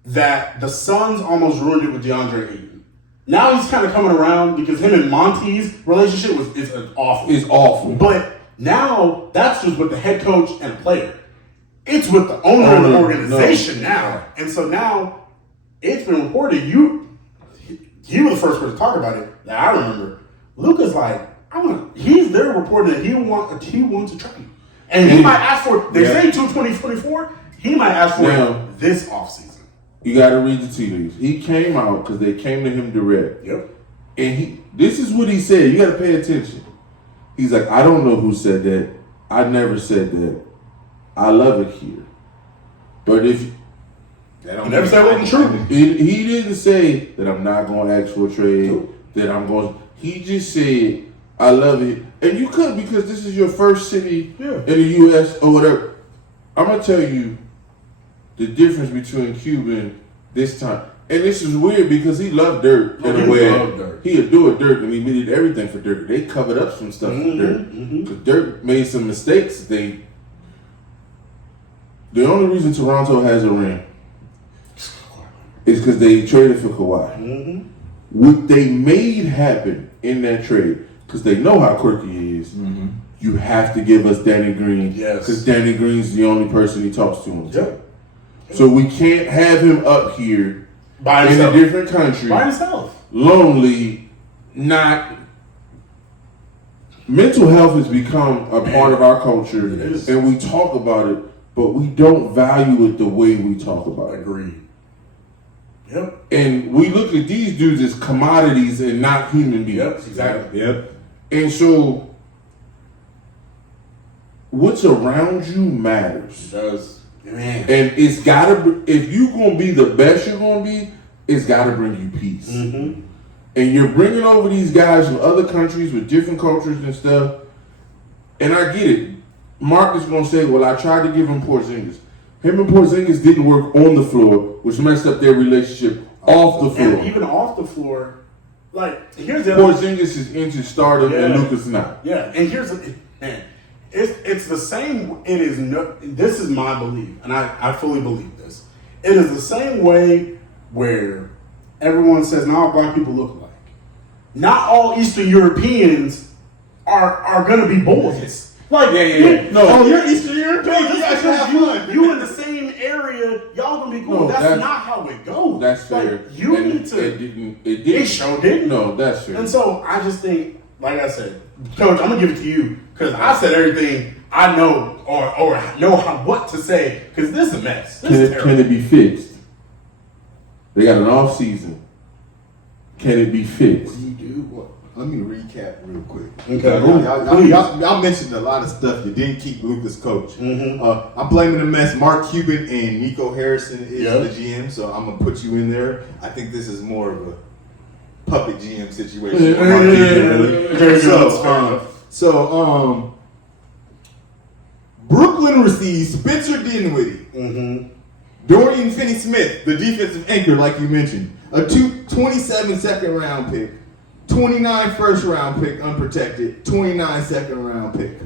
that the Suns almost ruined it with DeAndre Ayton. Now he's kind of coming around because him and Monty's relationship is awful. It's awful. But now that's just with the head coach and the player. It's with the owner of the organization now. And so now it's been reported, you were the first person to talk about it that I remember. Luka's like, they're reporting that he wants to trade. And he might ask for, they say 2024, he might ask for it this offseason. You got to read the tea leaves. He came out because they came to him direct. Yep. And this is what he said. You got to pay attention. He's like, I don't know who said that. I never said that. I love it here. But if I never said it wasn't true. He didn't say that I'm not going to ask for a trade, that I'm going to. He just said, I love it. And you could, because this is your first city in the U.S. or whatever. I'm going to tell you the difference between Cuban this time. And this is weird because he loved Dirk in a way. He adored Dirk and he did everything for Dirk. They covered up some stuff for Dirk. Because Dirk made some mistakes. The only reason Toronto has a ring is because they traded for Kawhi. What they made happen in that trade, because they know how quirky he is, you have to give us Danny Green. Yes. Because Danny Green's the only person he talks to on the Yep. team. So we can't have him up here by in himself. a different country. By himself. Lonely, not. Mental health has become a part of our culture, and we talk about it, but we don't value it the way we talk about it. Agreed. Yep. And we look at these dudes as commodities and not human beings. Yep, exactly. Yep. And so, what's around you matters. It does. Man. And it's gotta, if you're gonna be the best you're gonna be, it's gotta bring you peace. And you're bringing over these guys from other countries with different cultures and stuff. And I get it. Mark is gonna say, well, I tried to give him Porzingis. Him and Porzingis didn't work on the floor, which messed up their relationship off the floor. And even off the floor, like, here's the other Porzingis is into stardom and Luka's not. Yeah, and here's the man. It's the same. It is no. This is my belief, and I fully believe this. It is the same way where everyone says now black people look alike. Not all Eastern Europeans are gonna be boys. Like, No, you're Eastern European. You guys have fun. You in the same area, y'all gonna be cool. No, that's not how it goes. That's fair. Like, you need to. It didn't. It sure didn't. No, that's fair. And so I just think, like I said, Coach, I'm gonna give it to you because I said everything I know or know what to say because this is a mess. Can it be fixed? They got an off season. Can it be fixed? You do what? Let me recap real quick. Okay. Y'all mentioned a lot of stuff. You didn't keep Luka's coach. I'm blaming the mess. Mark Cuban and Nico Harrison is the GM, so I'm gonna put you in there. I think this is more of a puppet GM situation. So Brooklyn receives Spencer Dinwiddie, Dorian Finney-Smith, the defensive anchor, like you mentioned, a 27 second round pick, 29 first round pick unprotected, 29 second round pick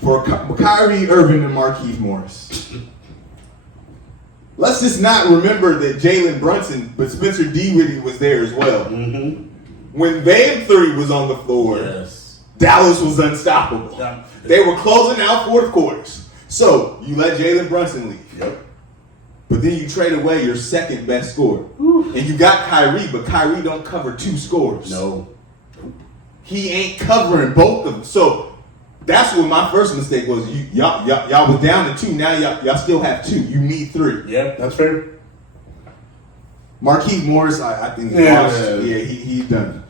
for Kyrie Irving and Markieff Morris. Let's just not remember that Jalen Brunson, but Spencer Dinwiddie was there as well. When Van 3 was on the floor, Dallas was unstoppable. They were closing out fourth quarters. So you let Jalen Brunson leave. But then you trade away your second best scorer. And you got Kyrie, but Kyrie don't cover two scores. No. He ain't covering both of them. So that's what my first mistake was. Y'all was down to two. Now y'all still have two. You need three. Yeah, that's fair. Markieff Morris, I think he's done.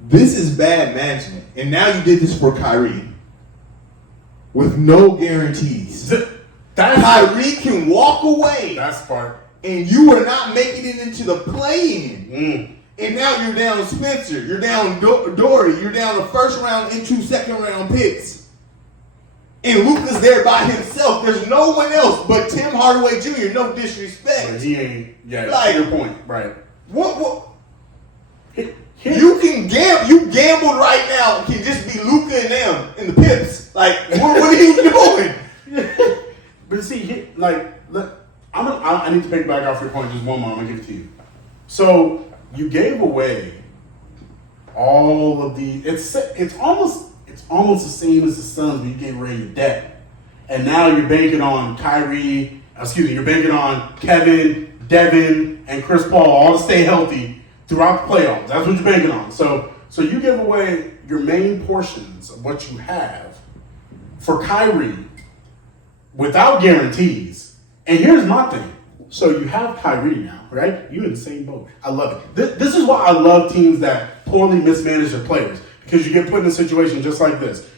This is bad management. And now you did this for Kyrie. With no guarantees. Kyrie can walk away. That's part. and you were not making it into the play-in. And now you're down Spencer, you're down Dory, you're down the first round and 2 second-round picks. And Luka's there by himself. There's no one else but Tim Hardaway Jr., no disrespect. But he ain't, Like, your point, right. What? You can gamble. You gambled right now. It can just be Luka and them and the Pips. Like, what are you doing? But see, I need to pick back off your point just one more. I'm gonna give it to you. So you gave away all of the. It's almost the same as the Suns when you gave away your debt, and now you're banking on Kyrie. You're banking on Kevin, Devin, and Chris Paul all to stay healthy throughout the playoffs. That's what you're banking on. So you give away your main portions of what you have for Kyrie without guarantees. And here's my thing. So you have Kyrie now, right? You're in the same boat. I love it. This is why I love teams that poorly mismanage their players, because you get put in a situation just like this.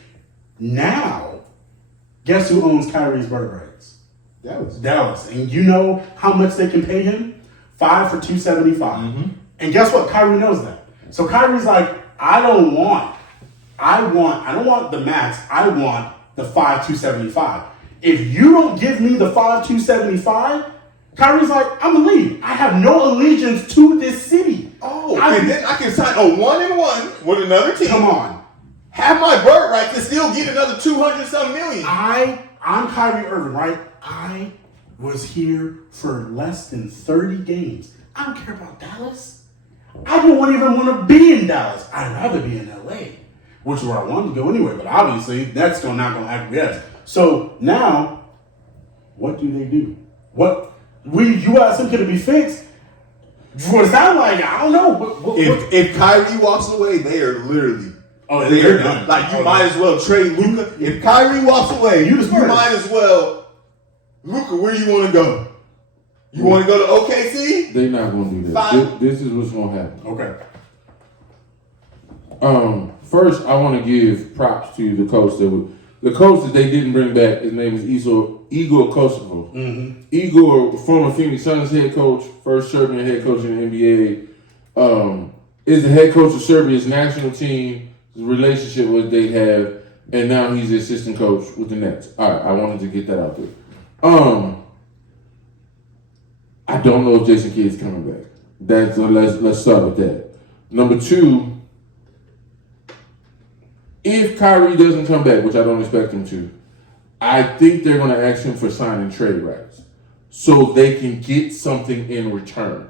Now, guess who owns Kyrie's bird rights? Dallas. And you know how much they can pay him? 5 for $275. Mm-hmm. And guess what? Kyrie knows that. So Kyrie's like, I don't want the max. I want the 5,275. If you don't give me the 5,275, Kyrie's like, I'm gonna leave. I have no allegiance to this city. And then I can sign a 1-1 with another team. Come on. Have my bird rights and still get another 200-some million. I'm Kyrie Irving, right? I was here for less than 30 games. I don't care about Dallas. I don't even want to be in Dallas. I'd rather be in LA, which is where I wanted to go anyway. But obviously, that's still not going to acquiesce. So now, what do? You asked him, could it be fixed? What it sound like, I don't know. If Kyrie walks away, they are literally. They're done. Like, you might as well trade Luka. If Kyrie walks away, you might as well. Luka, where you want to go? You want to go to OKC? They're not going to do that. This is what's going to happen. Okay. First, I want to give props to the coach that they didn't bring back. His name is Igor Kosovo. Mm-hmm. Igor, former Phoenix Suns head coach, first Serbian head coach in the NBA, is the head coach of Serbia's national team. The relationship what they have, and now he's the assistant coach with the Nets. All right, I wanted to get that out there. I don't know if Jason Kidd's coming back. Let's start with that. Number 2, if Kyrie doesn't come back, which I don't expect him to, I think they're going to ask him for signing trade rights so they can get something in return.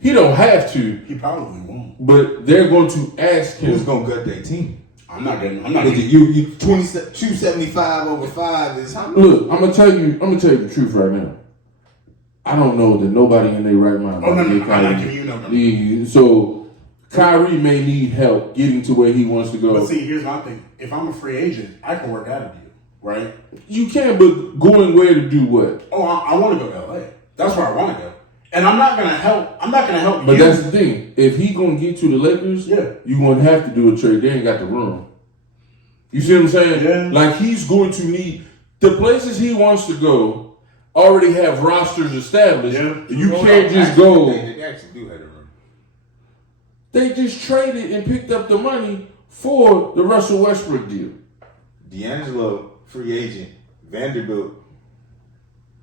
He don't have to. He probably won't. But they're going to ask him. Who's going to gut their team? I'm not getting. You 275 over 5 is how much? Look, I'm gonna tell you the truth right now. I don't know that nobody in their right mind. I'm not giving you no number. So Kyrie may need help getting to where he wants to go. But see, here's my thing. If I'm a free agent, I can work out of you, right? You can, but going where to do what? Oh, I want to go to LA. That's where I want to go. And I'm not gonna help. But that's the thing. If he gonna get to the Lakers, you gonna have to do a trade. They ain't got the room. You see what I'm saying? Yeah. Like, he's going to need the places he wants to go. Already have rosters established. Yeah. You can't just go. They actually do have a room. They just traded and picked up the money for the Russell Westbrook deal. D'Angelo, free agent. Vanderbilt,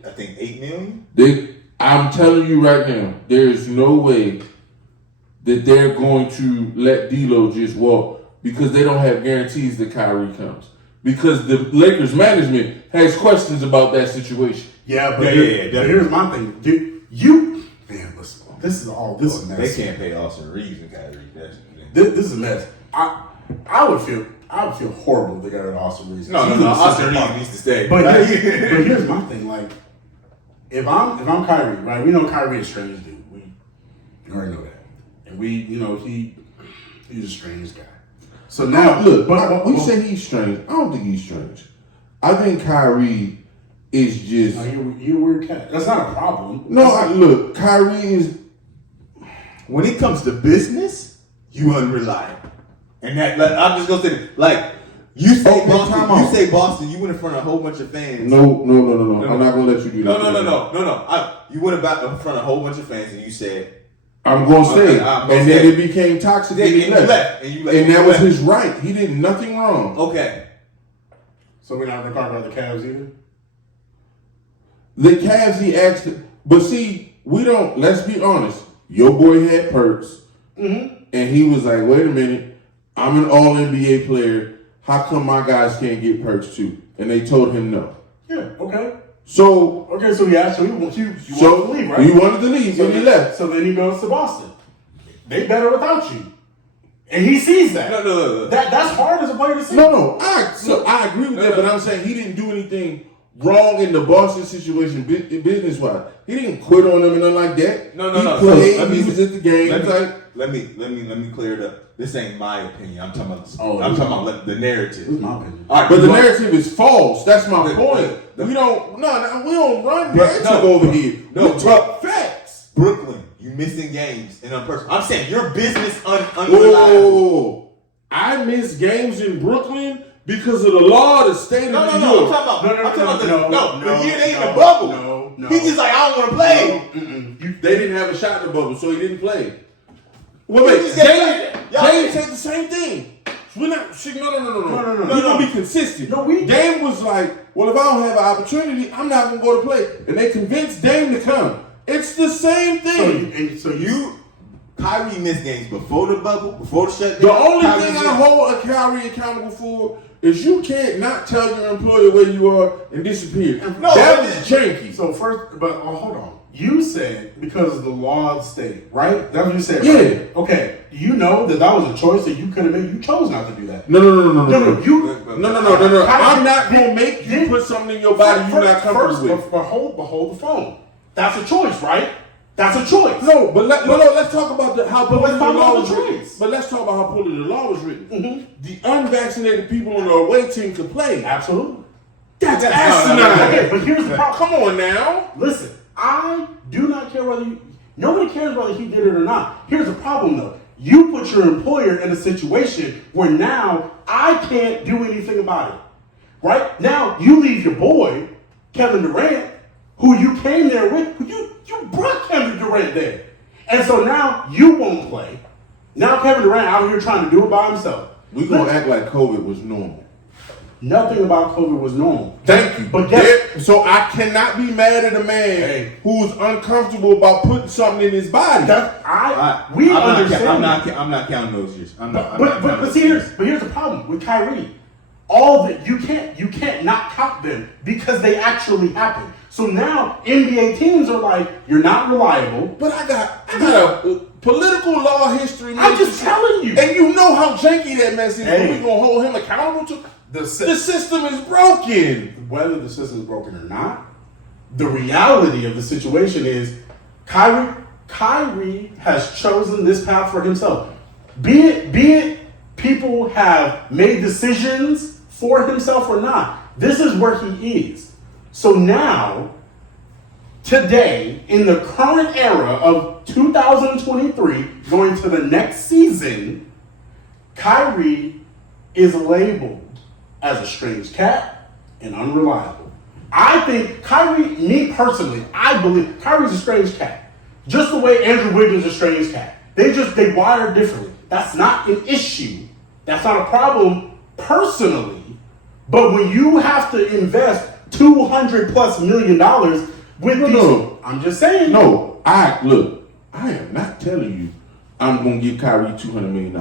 I think $8 million. I'm telling you right now, there is no way that they're going to let D'Lo just walk because they don't have guarantees that Kyrie comes. Because the Lakers management has questions about that situation. Yeah, but here's my thing. Listen, this is a mess. They can't pay Austin Reeves and Kyrie. This is a mess. I would feel horrible if they got rid of Austin Reeves. No, Austin Reeves needs to stay. But here's my thing, like, If I'm Kyrie, right? We know Kyrie is a strange dude. We already know that, and he's a strange guy. So now, we say he's strange. I don't think he's strange. I think Kyrie is just. You're a weird cat. That's not a problem. No, Kyrie is. When it comes to business, you unreliable, and that I'm just gonna say, like, You say Okay, Boston. time You out. say Boston. You went in front of a whole bunch of fans. No. I'm not gonna let you do that. No. You went about in front of a whole bunch of fans, and you said, I'm gonna say, it. I'm gonna and say then it. it became toxic. Then and he you left. left. And you left. And that You was left. his right. He did nothing wrong. Okay. So we're not talking about the Cavs either? The Cavs, he asked, but see, we don't. Let's be honest. Your boy had perks, and he was like, "Wait a minute, I'm an All NBA player. How come my guys can't get perks too?" And they told him no. Yeah, okay. So he actually wanted to leave, right? He wanted to leave, and he left. So then he goes to Boston. They better without you. And he sees that. No. That's hard as a player to see. No. I agree with that, but I'm saying he didn't do anything wrong in the Boston situation, business-wise. He didn't quit on them and nothing like that. No. He played. He was at the game. Let me clear it up. This ain't my opinion. I'm talking about. Oh, I'm talking about the narrative. This is my opinion. All right, But the narrative is false. That's my point. the- We don't run narrative over here. No, we talk facts. Brooklyn, you missing games and unpersonal. I'm saying your business unreliable. Whoa. I miss games in Brooklyn because of the law of the state of No. New I'm York. talking about. The year they in the no, bubble. No. He just like, I don't want to play. They didn't have a shot in the bubble, so he didn't play. Well, wait, just said that. James said the same thing. We're not. No. We're gonna be consistent. No, we- Dame was like, well, if I don't have an opportunity, I'm not gonna go to play, and they convinced Dame to come. It's the same thing. So you Kyrie missed games before the bubble, before the shutdown. The only Kyrie thing I missed- hold a Kyrie accountable for is you can't not tell your employer where you are and disappear. No, that but was then- janky. So first, but hold on. You said because of the law of the state, right? That's what you said. Yeah. Right? Okay. Do you know that was a choice that you could have made? You chose not to do that. No. You. No. I'm not gonna make you put something in your body you're not comfortable with. But hold the phone. That's a choice, right? That's a choice. No, but let's talk about how poorly let's the talk law about was the written. choice. But let's talk about how poorly the law was written. The unvaccinated people on the away team could play. Absolutely. That's No, asinine. Okay, but here's the problem. Come on now. Listen, I do not care whether nobody cares whether he did it or not. Here's the problem though. You put your employer in a situation where now I can't do anything about it. Right? Now you leave your boy, Kevin Durant, who you came there with, you brought Kevin Durant there. And so now you won't play. Now Kevin Durant out here trying to do it by himself. We gonna act like COVID was normal. Nothing about COVID was normal. Thank you. But guess, So I cannot be mad at a man who's uncomfortable about putting something in his body. we understand. I'm not counting those years. But here's the problem with Kyrie. All that you can't not count them because they actually happen. So now NBA teams are like, you're not reliable. But I got a political law history. I'm just telling you. And you know how janky that mess is. Hey. We gonna hold him accountable to The system is broken. Whether the system is broken or not, the reality of the situation is Kyrie has chosen this path for himself. Be it people have made decisions for himself or not. This is where he is. So now, today, in the current era of 2023, going to the next season, Kyrie is labeled as a strange cat and unreliable. I think Kyrie, me personally, I believe Kyrie's a strange cat. Just the way Andrew Wiggins is a strange cat. They wire differently. That's not an issue. That's not a problem personally. But when you have to invest $200+ million with these, I'm just saying. No, I am not telling you I'm gonna give Kyrie $200 million.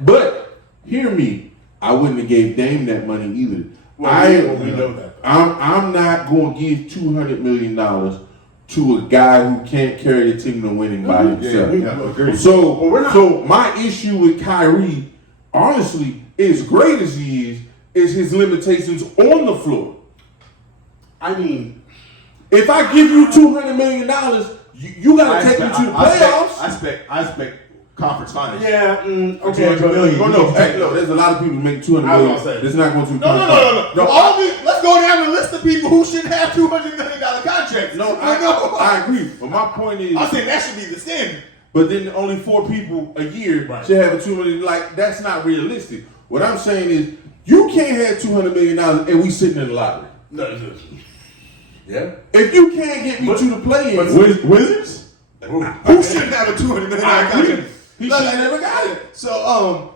But hear me, I wouldn't have gave Dame that money either. We know that. I'm not gonna give $200 million to a guy who can't carry the team to winning by himself. So my issue with Kyrie, honestly, as great as he is his limitations on the floor. I mean, if I give you $200 million, you got to take me to the playoffs. I expect conference finals. Yeah. Okay. $200 million. Look, there's a lot of people who make $200 million. It's not going to. No. Let's go down the list of people who shouldn't have $200 million contracts. I agree. But my point is, I think that should be the standard. But then only 4 people a year should have a $2 million. Like, that's not realistic. What I'm saying is, you can't have $200 million and we sitting in the lottery. No, yeah. If you can't get me to the play-in, Wizards? Who shouldn't have a $200 million contract? He should have never got it. So,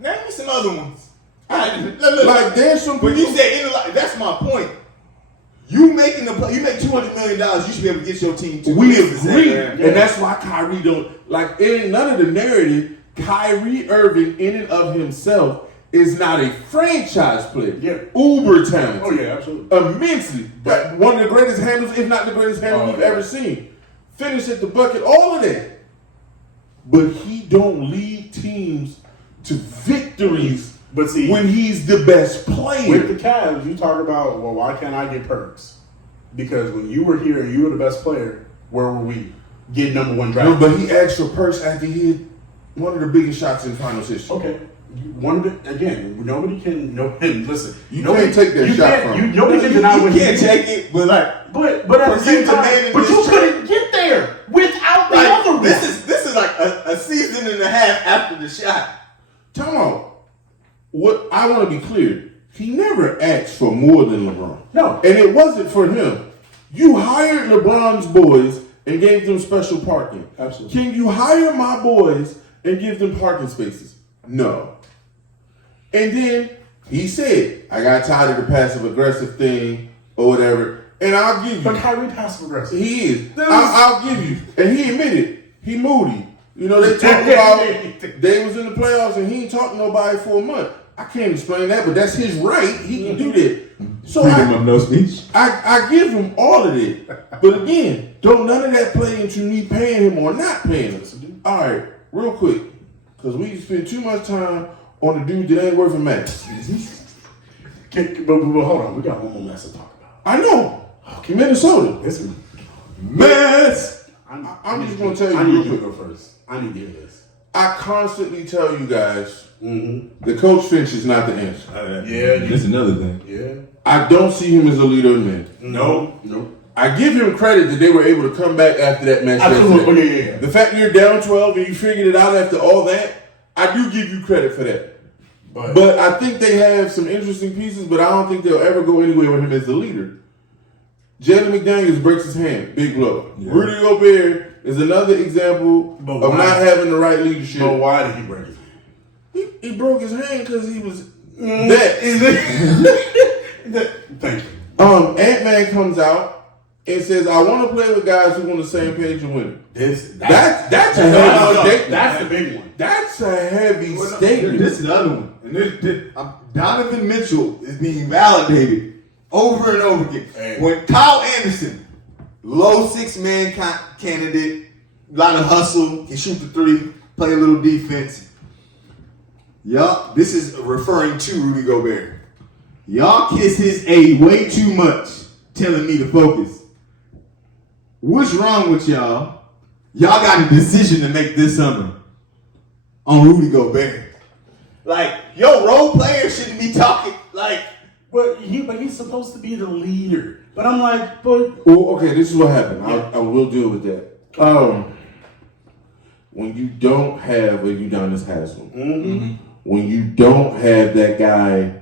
name me some other ones. like there's some When people. you say that's my point. You making you make $200 million, you should be able to get your team to. We agree, and that's why Kyrie don't like. It ain't none of the narrative. Kyrie Irving, in and of himself, is not a franchise player. Yeah. Uber talented. Oh yeah, absolutely. Immensely. But one of the greatest handles, if not the greatest handle you've ever seen. Finish at the bucket, all of that. But he don't lead teams to victories. But see, when he's the best player. With the Cavs, you talk about, well, why can't I get perks? Because when you were here and you were the best player, where were we? Get number one draft. No, but he asked for perks after he hit one of the biggest shots in finals history. Okay. Again, nobody can. Listen, you can't take that shot from him. Nobody can deny what he can't take it, but like, but at the same time, but you couldn't get there without the other one. This is like a season and a half after the shot. Come on. What I want to be clear, he never asked for more than LeBron. No. And it wasn't for him. You hired LeBron's boys and gave them special parking. Absolutely. Can you hire my boys and give them parking spaces? No. And then he said, I got tired of the passive aggressive thing or whatever. And I'll give you. But Kyrie passive aggressive. He is. I'll give you. And he admitted, he moody. You know, they talk about they was in the playoffs and he ain't talking to nobody for a month. I can't explain that, but that's his right. He can do that. So freedom of no speech. I give him all of it. But again, don't none of that play into me paying him or not paying him. All right, real quick, because we spend too much time on the dude that ain't worth a max. But hold on, we got one more mess to talk about. I know. Okay, Minnesota. This mess. I'm just gonna tell you. I need you to go first. I need to hear this. I constantly tell you guys, the coach Finch is not the answer. Yeah, that's another thing. Yeah, I don't see him as a leader of men. No. I give him credit that they were able to come back after that match. Absolutely. Yeah. The fact you're down 12 and you figured it out after all that, I do give you credit for that. But I think they have some interesting pieces, but I don't think they'll ever go anywhere with him as the leader. Jalen McDaniels breaks his hand, big blow. Yeah. Rudy Gobert is another example of not having the right leadership. But why did he break his hand? He broke his hand because he was Thank you. Ant-Man comes out and says, I want to play with guys who on the same page and win. That's a heavy statement. That's the big one. That's a heavy statement. This is the other one. And Donovan Mitchell is being validated over and over again. Hey. When Kyle Anderson, low 6-man candidate, a lot of hustle, can shoot the three, play a little defense. Y'all, this is referring to Rudy Gobert. Y'all kiss his A way too much, telling me to focus. What's wrong with y'all? Y'all got a decision to make this summer on Rudy Gobert. Like, your role player shouldn't be talking like. But he's supposed to be the leader. But I'm like, okay, this is what happened. I will deal with that. When you don't have a Udonis Haslem, when you don't have that guy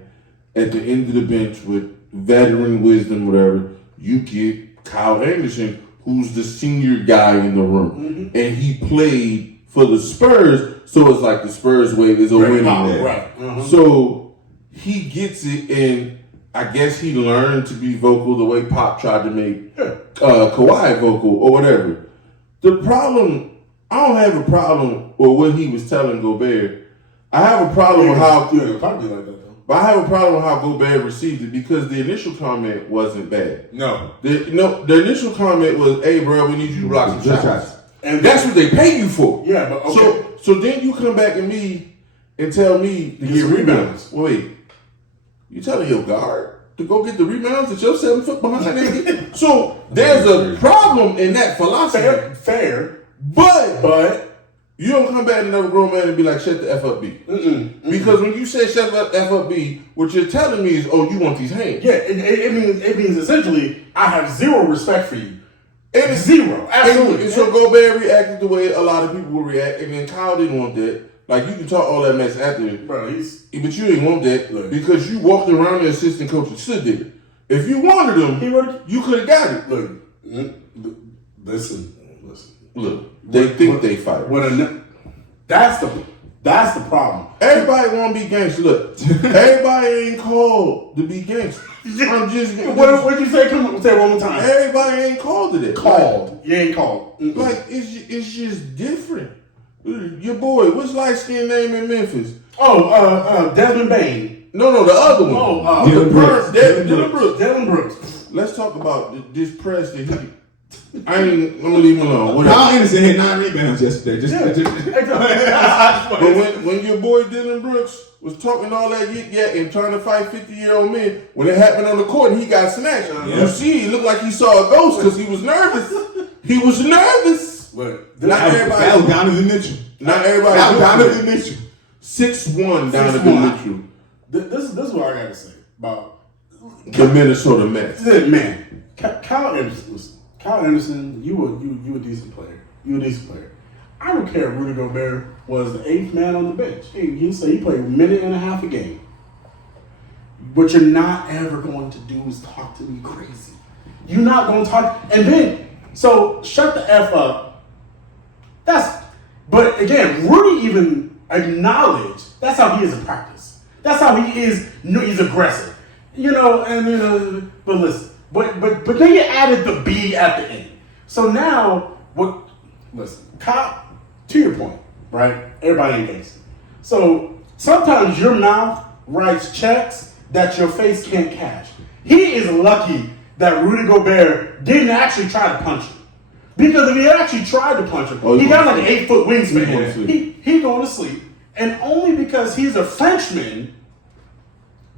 at the end of the bench with veteran wisdom, whatever, you get Kyle Anderson, who's the senior guy in the room. And he played for the Spurs, so it's like the Spurs way is a winning there. Right. So he gets it, and I guess he learned to be vocal the way Pop tried to make Kawhi vocal or whatever. The problem, I don't have a problem with what he was telling Gobert. I have a problem with how probably like that though. But I have a problem with how Gobert received it because the initial comment wasn't bad. No. The initial comment was, "Hey, bro, we need you to block some shots," and that's what they pay you for. Yeah, but okay. So then you come back to me and tell me to get rebounds. Wait, you telling your guard to go get the rebounds that you're 7 foot behind nigga? So there's a problem in that philosophy. Fair. But you don't come back to another grown man and be like, shut the F up, B. Because when you say shut the F up, B, what you're telling me is, oh, you want these hands. Yeah, it means essentially, I have zero respect for you. Zero. Absolutely. And so Gobert reacted the way a lot of people will react, and then Kyle didn't want that. Like, you can talk all that mess after, Bro, but you ain't want that Look. because you walked around the assistant coach and stood there. If you wanted him, you could have got it. Look, listen. Look, they think they fight. That's the problem. Everybody want to be gangster. Look, everybody ain't called to be gangster. I'm just. What'd you say? Come on, say it one more time. Everybody ain't called to that. Called. You ain't called. Like, it's just different. Your boy, what's light skin name in Memphis? Desmond Bain. No, the other one. Dylan Brooks. Dylan Brooks. Let's talk about this press that he. I'm gonna leave him alone. Whatever. Kyle Anderson had 9 rebounds yesterday. But when your boy Dylan Brooks was talking all that yit and trying to fight 50-year-old men, when it happened on the court and he got snatched, you see, he looked like he saw a ghost because he was nervous. He was nervous. Look, that was Donovan Mitchell. Not everybody. That was Donovan Mitchell. 6'1" Donovan Mitchell. This is what I gotta say about the Minnesota Mets. Man, Kyle Anderson. Listen, Kyle Anderson, you a decent player. You a decent player. I don't care if Rudy Gobert was the 8th man on the bench. He said he played a minute and a half a game. What you're not ever going to do is talk to me crazy. You're not going to talk. And then, so shut the F up. But again, Rudy even acknowledged that's how he is in practice. That's how he is. He's aggressive. But listen. But then you added the B at the end. So now, listen, Kyle, to your point, right? Everybody ain't gangster. So sometimes your mouth writes checks that your face can't cash. He is lucky that Rudy Gobert didn't actually try to punch him. Because if he actually tried to punch him, he got like an 8-foot wingspan. He going to sleep. And only because he's a Frenchman,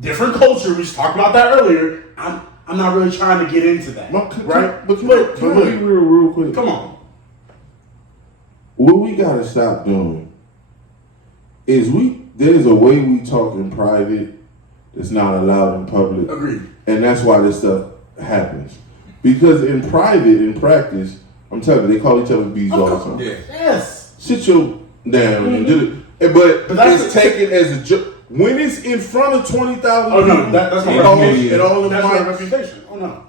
different culture, we just talked about that earlier, I'm not really trying to get into that, right? But real quick. Come on. What we gotta stop doing is there's a way we talk in private that's not allowed in public. Agreed. And that's why this stuff happens. Because in private, in practice, I'm telling you, they call each other bees all the time. Yeah. Yes. Sit your down and do it. But it's taken as a joke. When it's in front of 20,000 people, that's my reputation. That's my reputation. Oh no.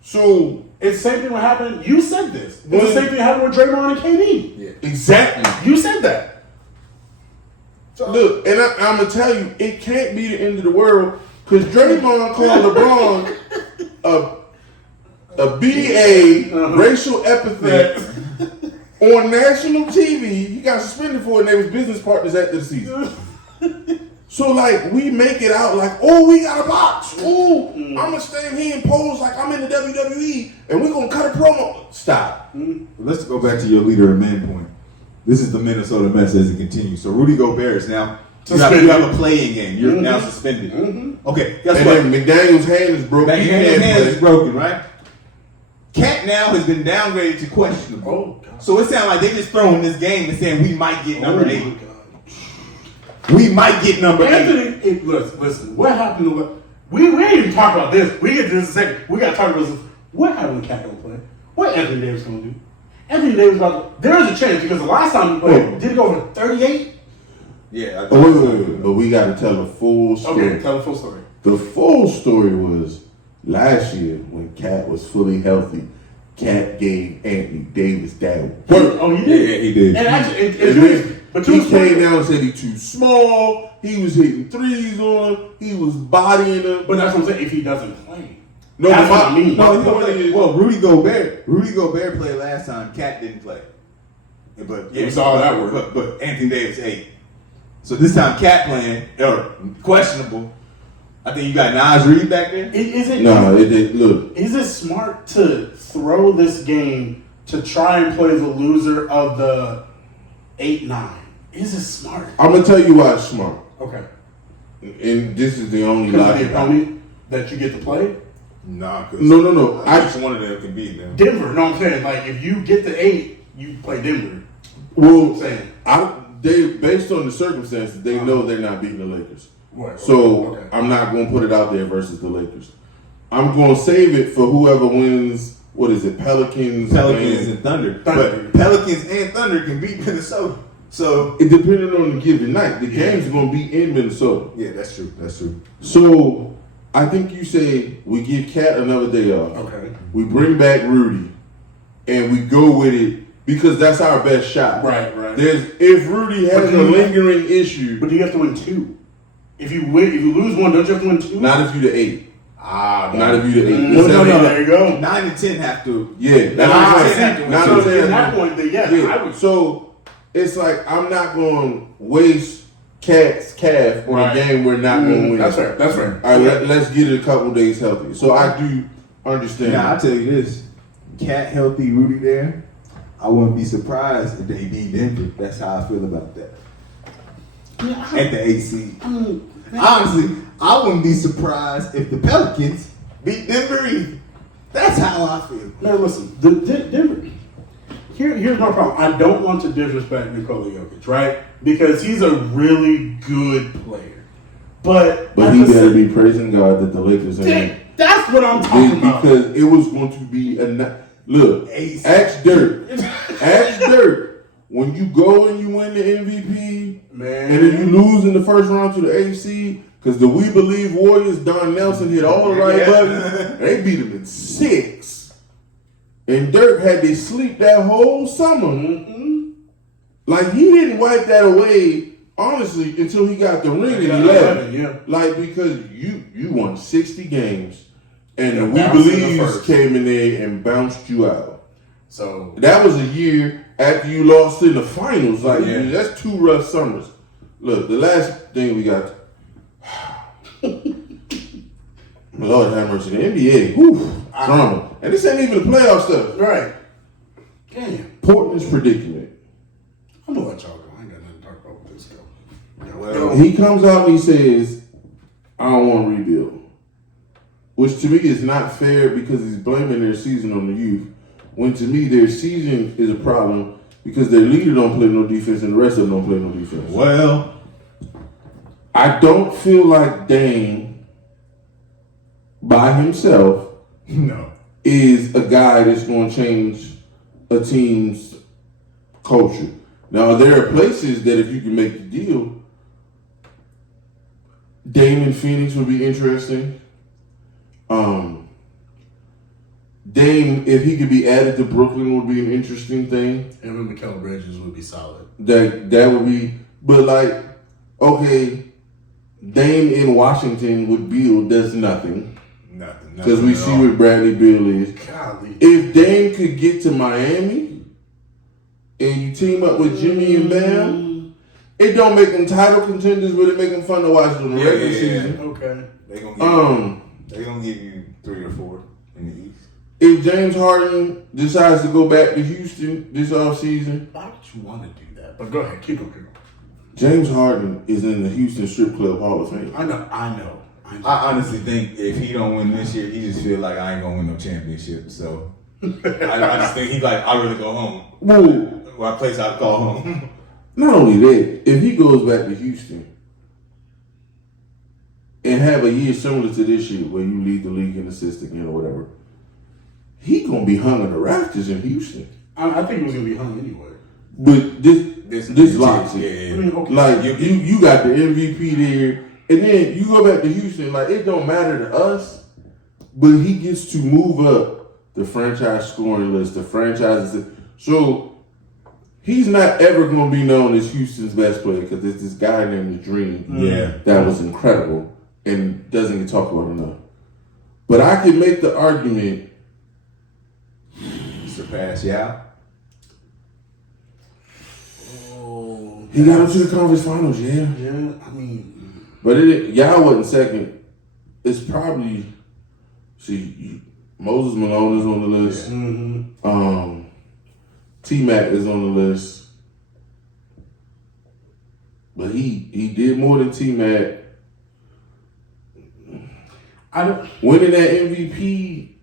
So it's the same thing what happened. You said this. It's the same thing happened with Draymond and KD. Yeah. Exactly. You said that. So, look, and I'm gonna tell you, it can't be the end of the world because Draymond called LeBron a BA racial epithet on national TV. He got suspended for it, and they was business partners after the season. So, like, we make it out like, we got a box. I'm going to stand here and pose like I'm in the WWE, and we're going to cut a promo. Stop. Let's go back to your leader of man point. This is the Minnesota Mets as it continues. So, Rudy Gobert is now suspended. You have a playing game. You're now suspended. Okay, guess what? And then McDaniel's hand is broken. McDaniel's hand is broken, right? Cat now has been downgraded to questionable. So, it sounds like they're just throwing this game and saying we might get number 8. We might get number 8. Listen, what happened to we ain't even talk about this. We get to this in a second. We got to talk about this. What happened when Cat don't play? What Anthony Davis going to do? Anthony Davis there is a chance because the last time he played, did he go over 38? Yeah. Wait. But we got to tell the full story. Okay, tell the full story. The full story was last year when Cat was fully healthy. Cat gave Anthony Davis that work. Oh, he did? Yeah, he did. And actually, he came down and said he's too small. He was hitting threes on him. He was bodying him. But that's what I'm saying. If he doesn't play. No, that's what I mean. Well, Rudy Gobert played last time. Cat didn't play. But we saw how that worked. But Anthony Davis 8. So this time Cat playing, or questionable. I think you got Nas Reed back there. Is it smart to throw this game to try and play the loser of the 8-9? Is it smart? I'm gonna tell you why it's smart. Okay. And this is the only because of the opponent that you get to play. Nah, no. Each one of them can beat them. Denver. No, I'm saying like if you get the 8, you play Denver. Well, they based on the circumstances, they know they're not beating the Lakers. Right. So I'm not going to put it out there versus the Lakers. I'm going to save it for whoever wins. What is it? Pelicans and Thunder. But Pelicans and Thunder can beat Minnesota. So it depending on the given night. The game's going to be in Minnesota. yeah, that's true. That's true. So I think you say we give Cat another day off. Okay. We bring back Rudy, and we go with it because that's our best shot. Right. If Rudy has a lingering issue, But you have to win 2. If you lose 1, don't you have to win 2? not if you the 8. Not if you the 8. No, there you go. 9 and 10 have to. Yeah, So at that point, then I would. So it's like I'm not going to waste Cat's calf on a game we're not going to win. That's right. All right, let's get it a couple days healthy. So I do understand. Now, I'll tell you this. Cat healthy, Rudy there, I wouldn't be surprised if they beat Denver. That's how I feel about that. At the AC. Honestly, I wouldn't be surprised if the Pelicans beat Denver either. That's how I feel. Now listen, the Denver. Here's my problem. I don't want to disrespect Nikola Jokic, right? Because he's a really good player. But he better be praising God that the Lakers ain't. That's what I'm talking about. Because it was going to be look. Ask Dirk. Ask Dirk. When you go and you win the MVP, man, and then you lose in the first round to the AFC, because the We Believe Warriors, Don Nelson hit all the right buttons. They beat him in 6. And Dirk had to sleep that whole summer. Mm-hmm. Like, he didn't wipe that away, honestly, until he got the ring in 11. Yeah. Like, because you won 60 games, and the We Believe came in there and bounced you out. So that was a year after you lost in the finals. Like, that's 2 rough summers. Look, the last thing we got. Lord have mercy. The NBA. Drama. And this ain't even the playoff stuff. Right. Damn. Portland's predicament. I'm gonna let y'all go. I ain't got nothing to talk about with this go. Well, he comes out and he says, I don't want to rebuild. Which to me is not fair because he's blaming their season on the youth. When to me their season is a problem because their leader don't play no defense and the rest of them don't play no defense. Well, I don't feel like Dame by himself is a guy that's going to change a team's culture. Now, there are places that if you can make the deal, Dame in Phoenix would be interesting. Dame, if he could be added to Brooklyn, would be an interesting thing. Him and Mikal Bridges would be solid. That would be, but like, okay, Dame in Washington with Beal does nothing. Nothing. Because we see what Bradley Beal is. Golly. If Dame could get to Miami and you team up with Jimmy and Bam, it don't make them title contenders, but it make them fun to watch in the regular season. Okay. They gonna give you 3 or 4 in the East. If James Harden decides to go back to Houston this offseason, Why would you want to do that? But go ahead, keep going. James Harden is in the Houston Strip Club Hall of Fame. I know. I honestly think if he don't win this year, he just feel like I ain't gonna win no championship. So I just think he's like, I'd rather go home. Well, a place I'd call home. Not only that, if he goes back to Houston and have a year similar to this year where you lead the league in assists again or whatever, he gonna be hung in the rafters in Houston. I think he was gonna be hung anyway. But this locks it. I mean, okay. Like you got the MVP there, and then you go back to Houston. Like it don't matter to us, but he gets to move up the franchise scoring list, the franchises. So he's not ever going to be known as Houston's best player because there's this guy named The Dream. That was incredible and doesn't get talked about enough. But I can make the argument. Surpass Yao. He got him to the conference finals, Yeah, I mean. But Yao wasn't second. It's probably, Moses Malone is on the list. Yeah. Mm-hmm. T-Mac is on the list. But he did more than T-Mac. Winning that MVP,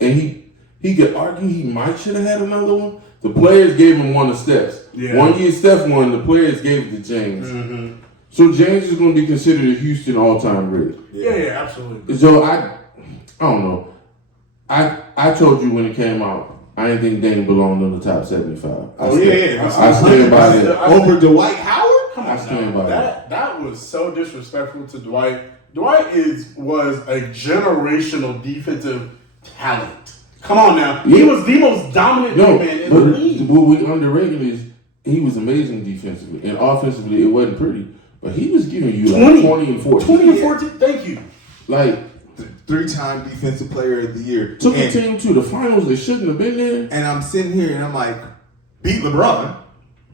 and he could argue he might should have had another one. The players gave him one of Steph's. Yeah. 1 year Steph won, the players gave it to James. Mm-hmm. So James is going to be considered a Houston all-time great. Yeah, absolutely. So I don't know. I told you when it came out, I didn't think Dame belonged on the top 75. Oh yeah. I stand by that. Over Dwight Howard? Come I on, stand now. by that. That was so disrespectful to Dwight. Dwight was a generational defensive talent. Come on now, he was the most dominant big man in the league. What we underrated is he was amazing defensively and offensively. It wasn't pretty, but he was giving you like 20 and 14. 20 and 14. Thank you. Like 3-time defensive player of the year. took a team to the finals. They shouldn't have been there. And I'm sitting here and I'm like, beat LeBron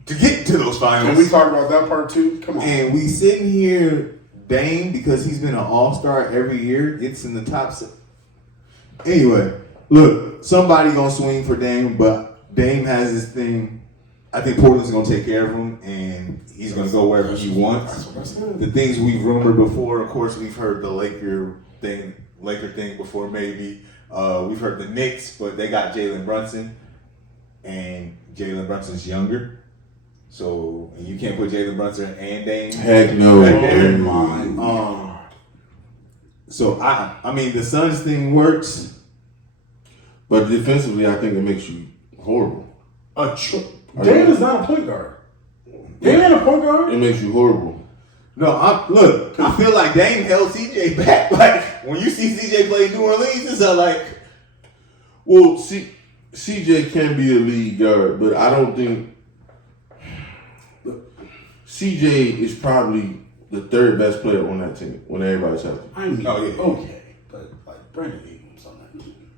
to get to those finals. Can we talk about that part too? Come on. And we sitting here, Dame, because he's been an all-star every year, gets in the top 6. Anyway, look, somebody gonna swing for Dame, but Dame has this thing. I think Portland's gonna take care of him, and he's gonna go wherever he wants. That's what I said. The things we've rumored before, of course, we've heard the Laker thing before, maybe. We've heard the Knicks, but they got Jalen Brunson, and Jalen Brunson's younger. So and you can't put Jalen Brunson and Dame. Heck no. Oh my. So I mean the Suns thing works, But defensively, I think it makes you horrible. Dame is not a point guard. Dame ain't a point guard. It makes you horrible. No, I feel like Dame held CJ back. Like when you see CJ play in New Orleans, it's like, Well, CJ can be a lead guard, but I don't think CJ is probably the third best player on that team when everybody's healthy. I mean, Oh, yeah. okay, but like Brandon Ingram's on that team.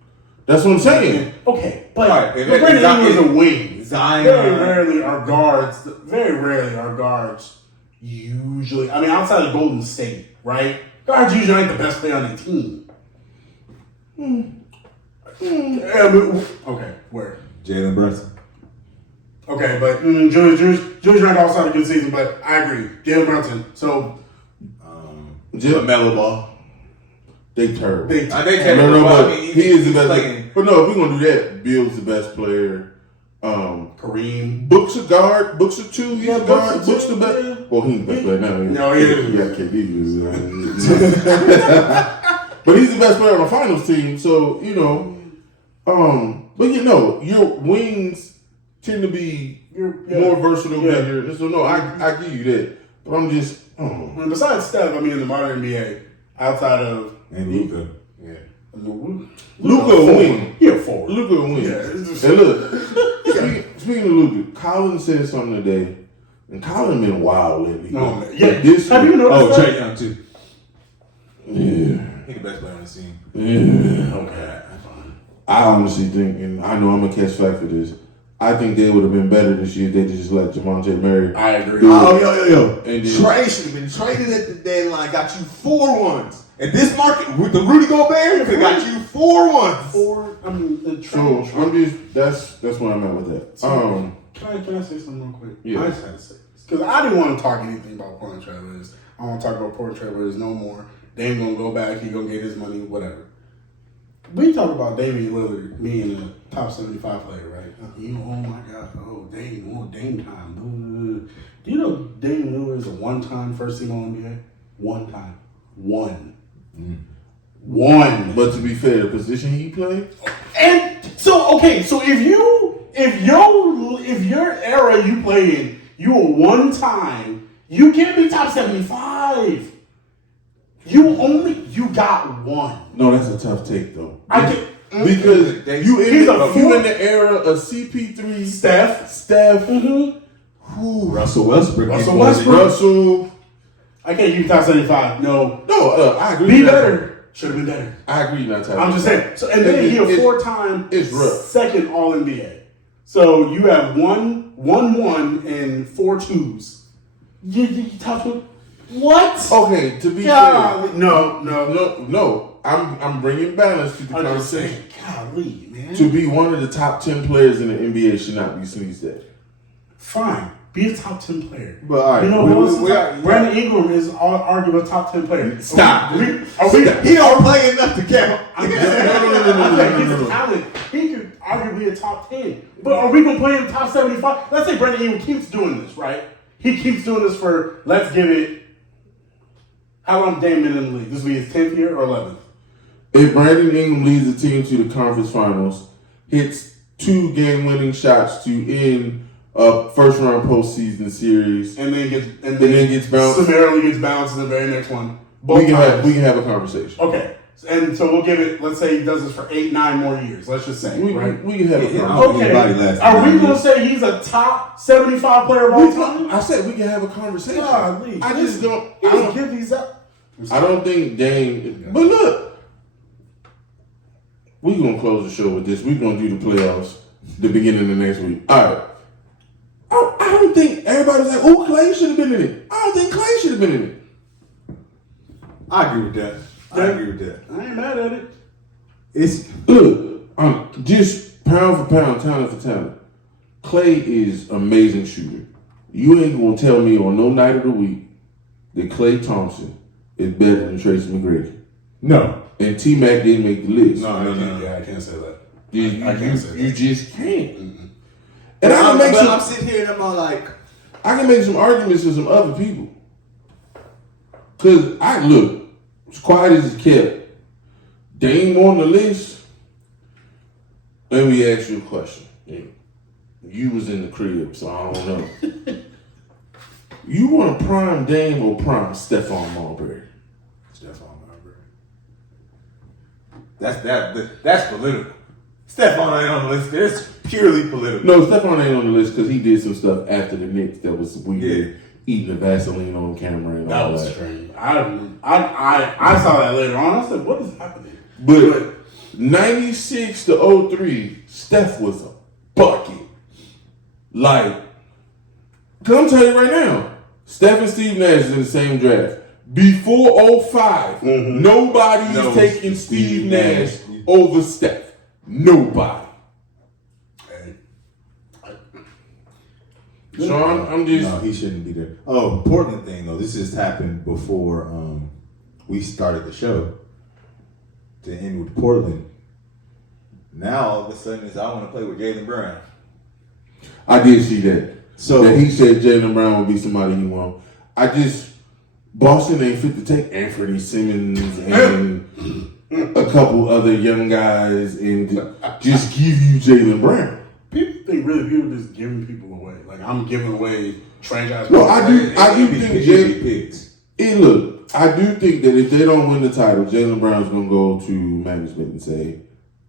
That's what I'm saying. Okay, but Right, and Brandon Ingram's a wing. Zion. Very rarely are guards. Usually, I mean, outside of Golden State, right? Guards usually ain't the best player on the team. Okay, where? Jalen Brunson. Okay, but Julius Randle also had a good season, but I agree. Jalen Brunson. So LaMelo Ball. They terrible. they No, Well, but I mean, he is the he's best. playing. But no, if we're gonna do that, Bill's the best player. Kareem. Book's a guard. Book's a 2. He's Yeah, a guard. Book's a Book's the 2, best. yeah. Well, he's the best player now. No, he is. He got KD. But he's the best player on the finals team. So but your wings tend to be more versatile than your. So no, I give you that. But I'm just. And besides Steph, I mean, in the modern NBA, outside of And Luka. yeah, Luka wing. Yeah, forward. Luka win. Yeah, it's just- And look, speaking of Luka, Colin said something today, and Colin been wild lately. No, man. But Yeah. this Have you noticed that? Trae Young too. Yeah. He's the best player on the team. Yeah. Okay, fine. I honestly think, and I know I'm gonna catch flack for this, I think they would have been better this year if they just let Javonte Murray. I agree. Oh, yo. And then- Trae should have been traded at the deadline. Got you 4 ones. And this market, with the Rudy Gobert, could got you 4 ones. I mean, the So trash. I'm just that's where I'm at with that. Can I say something real quick? Yeah. I just had to say this because I didn't want to talk anything about Portland Trailblazers. I don't want to talk about Portland Trailblazers no more. Dame gonna go back. He gonna get his money. Whatever. We talk about Damian Lillard being a top 75 player, right? Oh my God! Dame time. Do you know Damian Lillard is a one-time first team All NBA? One time. One. But to be fair, the position he played, And so if your era you play in, you were one time, you can't be top 75. You got one. no, that's a tough take though. Because you He's a in the era of CP3, Steph. Russell Westbrook. Russell Westbrook. Russell. I can't give you top 75. No. I agree. Be better. Should have been better. I agree. Not top. I'm just saying. So, and then he a 4-time it's rough. second All NBA. So you have one, and 4 2s. You top one. What? Okay, to be God, fair, no. I'm bringing balance to the I'm just conversation. saying, golly, man. To be one of the top 10 players in the NBA should not be sneezed at. Fine. Be a top 10 player. But all right, you know who else is Brandon Ingram is arguably a top 10 player. Stop. He don't play enough to count. He's talent. He could arguably a top 10. But are we going to play him top 75? Let's say Brandon Ingram keeps doing this, right? He keeps doing this for, let's give it, how long Dame been in the league? This will be his 10th year or 11th? If Brandon Ingram leads the team to the conference finals, hits 2 game-winning shots to end a first-round postseason series. And then gets bounced. Summarily gets bounced in the very next one. We can have a conversation. Okay. And so we'll give it, let's say he does this for 8-9 more years. Let's just say, right? We can have a conversation. Okay. Are we going to say he's a top 75 player of all time? I said we can have a conversation. Golly, I just don't. I don't give these up. I don't think Dame. But look, we're gonna close the show with this. We're gonna do the playoffs the beginning of next week. All right. I don't think everybody's like, oh, Clay should have been in it. I don't think Clay should have been in it. I agree with that. I ain't mad at it. It's look, just pound for pound, talent for talent. Clay is amazing shooter. You ain't gonna tell me on no night of the week that Klay Thompson is better than Tracy McGrady. No. And T-Mac didn't make the list. No. Yeah, I can't say that. I can't say that. You just can't. Mm-hmm. And I'm sitting here and I'm all like, I can make some arguments to some other people. Cause as quiet as it's kept, Dame on the list. Let me ask you a question. You was in the crib, so I don't know. You want to prime Dame or prime Stephon Marbury? Stephon Marbury. That's political. Stephon ain't on the list. It's purely political. No, Stephon ain't on the list because he did some stuff after the Knicks that was weird. Yeah. Eating the Vaseline on camera and all that. That was strange. I saw that later on. I said, what is happening? But 96 to 03, Steph was a bucket. Like, cause I'm telling you right now, Steph and Steve Nash is in the same draft. Before 05, nobody is taking Steve Nash over Steph. Nobody. Sean, I'm just... No, he shouldn't be there. Oh, Portland thing, though. This just happened before we started the show. To end with Portland. Now, all of a sudden, I want to play with Jaylen Brown. I did see that. So that he said Jaylen Brown would be somebody he want. Boston ain't fit to take Anthony Simmons and a couple other young guys and just give you Jaylen Brown. People just giving people away. Like, I'm giving away franchise. No, I do think I do think that if they don't win the title, Jaylen Brown's gonna go to management and say,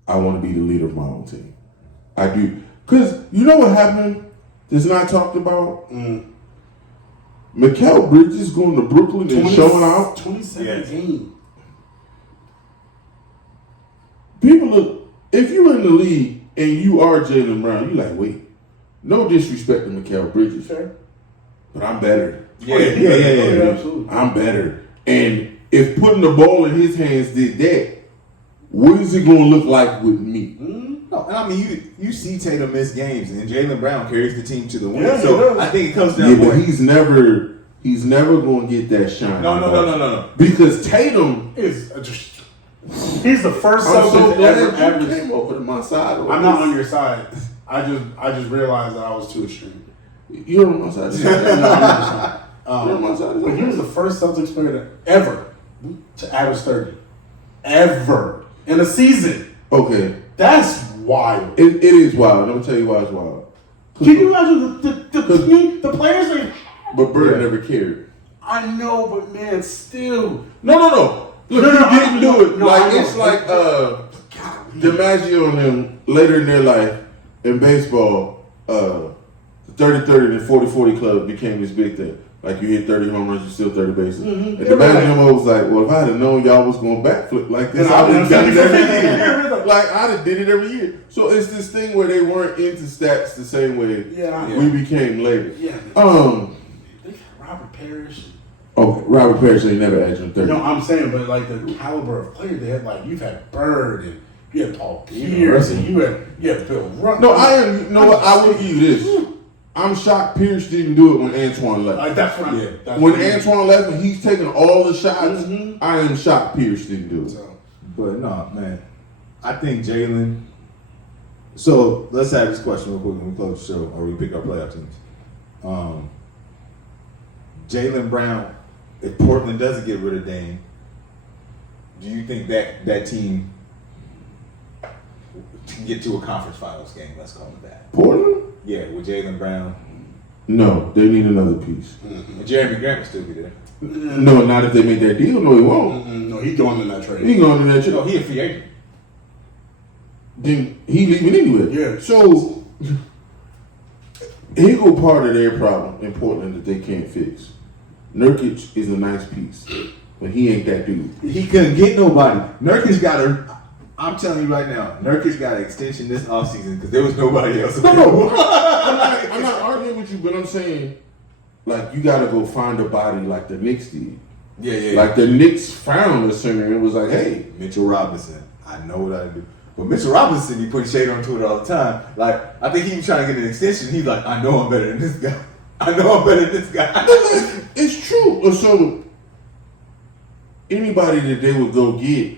I want to be the leader of my own team. I do. Because you know what happened that's not talked about? Mikal Bridges going to Brooklyn and showing out. 2017. People look, if you're in the league and you are Jaylen Brown, you're like, wait, no disrespect to Mikal Bridges. Sure. But I'm better. Yeah, absolutely. I'm better. And if putting the ball in his hands did that, what is it going to look like with me? No, and I mean, you see Tatum miss games, and Jaylen Brown carries the team to the win. Yeah, so I think it comes down to but he's never going to get that shine. No. Because Tatum he's the first I'm so subject glad ever. you came over to my side. I'm not on your side. I just realized that I was too extreme. You're on my side. You're on my side. But he was the first Celtics player ever to average 30. Ever. In a season. Okay. That's wild. It is wild. Let me tell you why it's wild. Can you imagine the players they have? But Bird never cared. I know, but man, still. No. Look, you didn't do it. No, like it's like DiMaggio and them later in their life in baseball, the 30-30 and 40-40 club became this big thing. Like you hit 30 home runs, you steal 30 bases. And DiMaggio was like, well, if I'd have known y'all was going to backflip like this, I would have done it every year. Like I'd have did it every year. So it's this thing where they weren't into stats the same way we became later. Yeah. Robert Parrish. Oh, Robert Parrish ain't never averaged 30. No, I'm saying, but like the caliber of players they had, like you've had Bird and you had Paul Pierce and you had Bill Rupp. No, I will give you this. I'm shocked Pierce didn't do it when Antoine left. That's what I mean. When Antoine left and he's taking all the shots, I am shocked Pierce didn't do it. So, But no, man. I think Jaylen. So let's have this question real quick when we close the show or we pick our playoff teams. Jaylen Brown, if Portland doesn't get rid of Dame, do you think that team can get to a conference finals game. Let's call it that. Portland? Yeah, with Jaylen Brown. No, they need another piece. And Jeremy Grant will still be there. No, not if they make that deal. No, he won't. No, he's going in that trade. He going in that trade. No, he a free agent. Then he leaving anyway. Yeah. So here go part of their problem in Portland that they can't fix. Nurkic is a nice piece, but he ain't that dude. He couldn't get nobody. Nurkic got a. I'm telling you right now, Nurkic got an extension this offseason because there was nobody else. No, I'm not arguing with you, but I'm saying, like, you got to go find a body like the Knicks did. Yeah. Like the Knicks found a center and it was like, hey, Mitchell Robinson. I know what I do. But Mitchell Robinson be putting shade on Twitter all the time. Like, I think he was trying to get an extension. He's like, I know I'm better than this guy. I know I'm better than this guy. it's true. So anybody that they would go get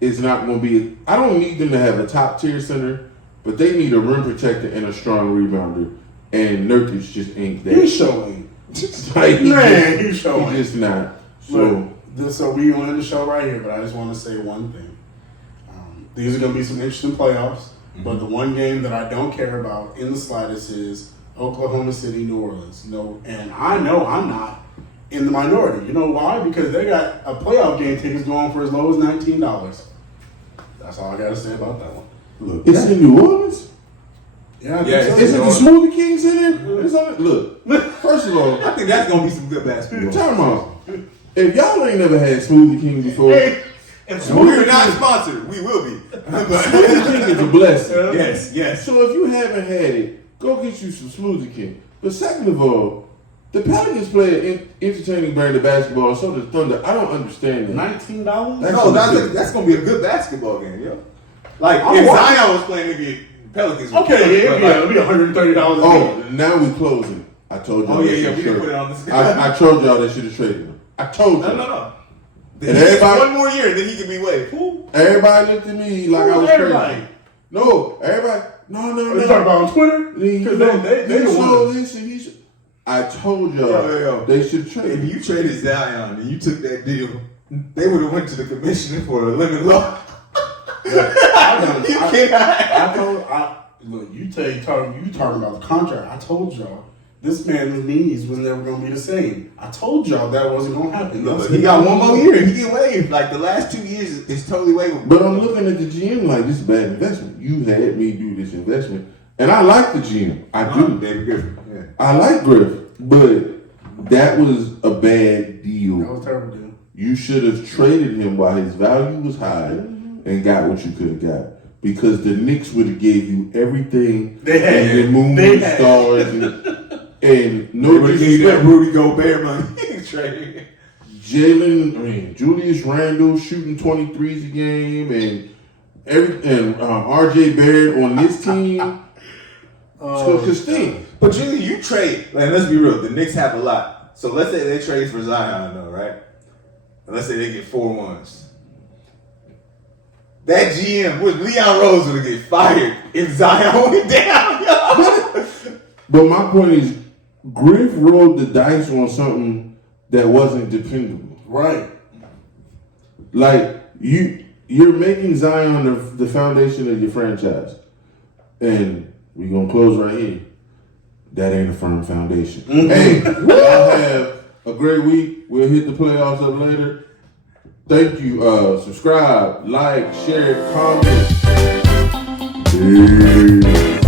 is not going to be. I don't need them to have a top tier center, but they need a rim protector and a strong rebounder. And Nurkic just ain't that. He's showing. Like, He's showing. He's just not. So we on the show right here, but I just want to say one thing. These are going to be some interesting playoffs, but the one game that I don't care about in the slightest is Oklahoma City, New Orleans. And I know I'm not in the minority. You know why? Because they got a playoff game tickets going for as low as $19. That's all I got to say about that one. Look, it's in New Orleans. Yeah, Is it the Smoothie Kings in there? It's on it. Look, first of all, I think that's gonna be some good basketball. time out. If y'all ain't never had Smoothie King before, And we're not sponsored. We will be. Smoothie King is a blessing. Yes. So if you haven't had it, go get you some Smoothie King. But second of all, the Pelicans play an entertaining brand of basketball, so does Thunder. I don't understand that. $19? No, that's gonna be a good basketball game, yo. Like if Zion was playing, maybe Pelicans. Okay, it'll be $130. Oh, now we closing. I told y'all. Oh yeah, we didn't put it on this. I told y'all they should have traded him. I told you. No. And everybody, one more year, then he can be waived. Everybody looked at me like I was everybody? crazy. No, everybody. No. You talking about on Twitter? Because they the ones. I told y'all they should trade. If you traded Zion and you took that deal, they would have went to the commissioner for a limit law. Look, you talking about the contract. I told y'all this man's knees was never going to be the same. I told y'all that wasn't going to happen. Look, he got one more year. He get waived. Like the last 2 years is totally waivable. But I'm looking at the GM like this is a bad investment. You had me do this investment, and I like the GM. I do. David Griffin. Yeah. I like Griffin, but that was a bad deal. That was a terrible deal. You should have traded him while his value was high and got what you could have got. Because the Knicks would have gave you everything they had. And the moon They stars and no They gave that Rudy Gobert money. Trading. Julius Randle shooting 23s a game and RJ Barrett on this team. But Julie, you trade. Like, let's be real. The Knicks have a lot. So let's say they trade for Zion, though, right? And let's say they get 4 ones. That GM with Leon Rose would get fired if Zion went down. But my point is, Griff rolled the dice on something that wasn't dependable. Right. Like you're making Zion the foundation of your franchise, and we're gonna close right here. That ain't a firm foundation. Hey, y'all have a great week. We'll hit the playoffs up later. Thank you. Subscribe, like, share, comment. Peace.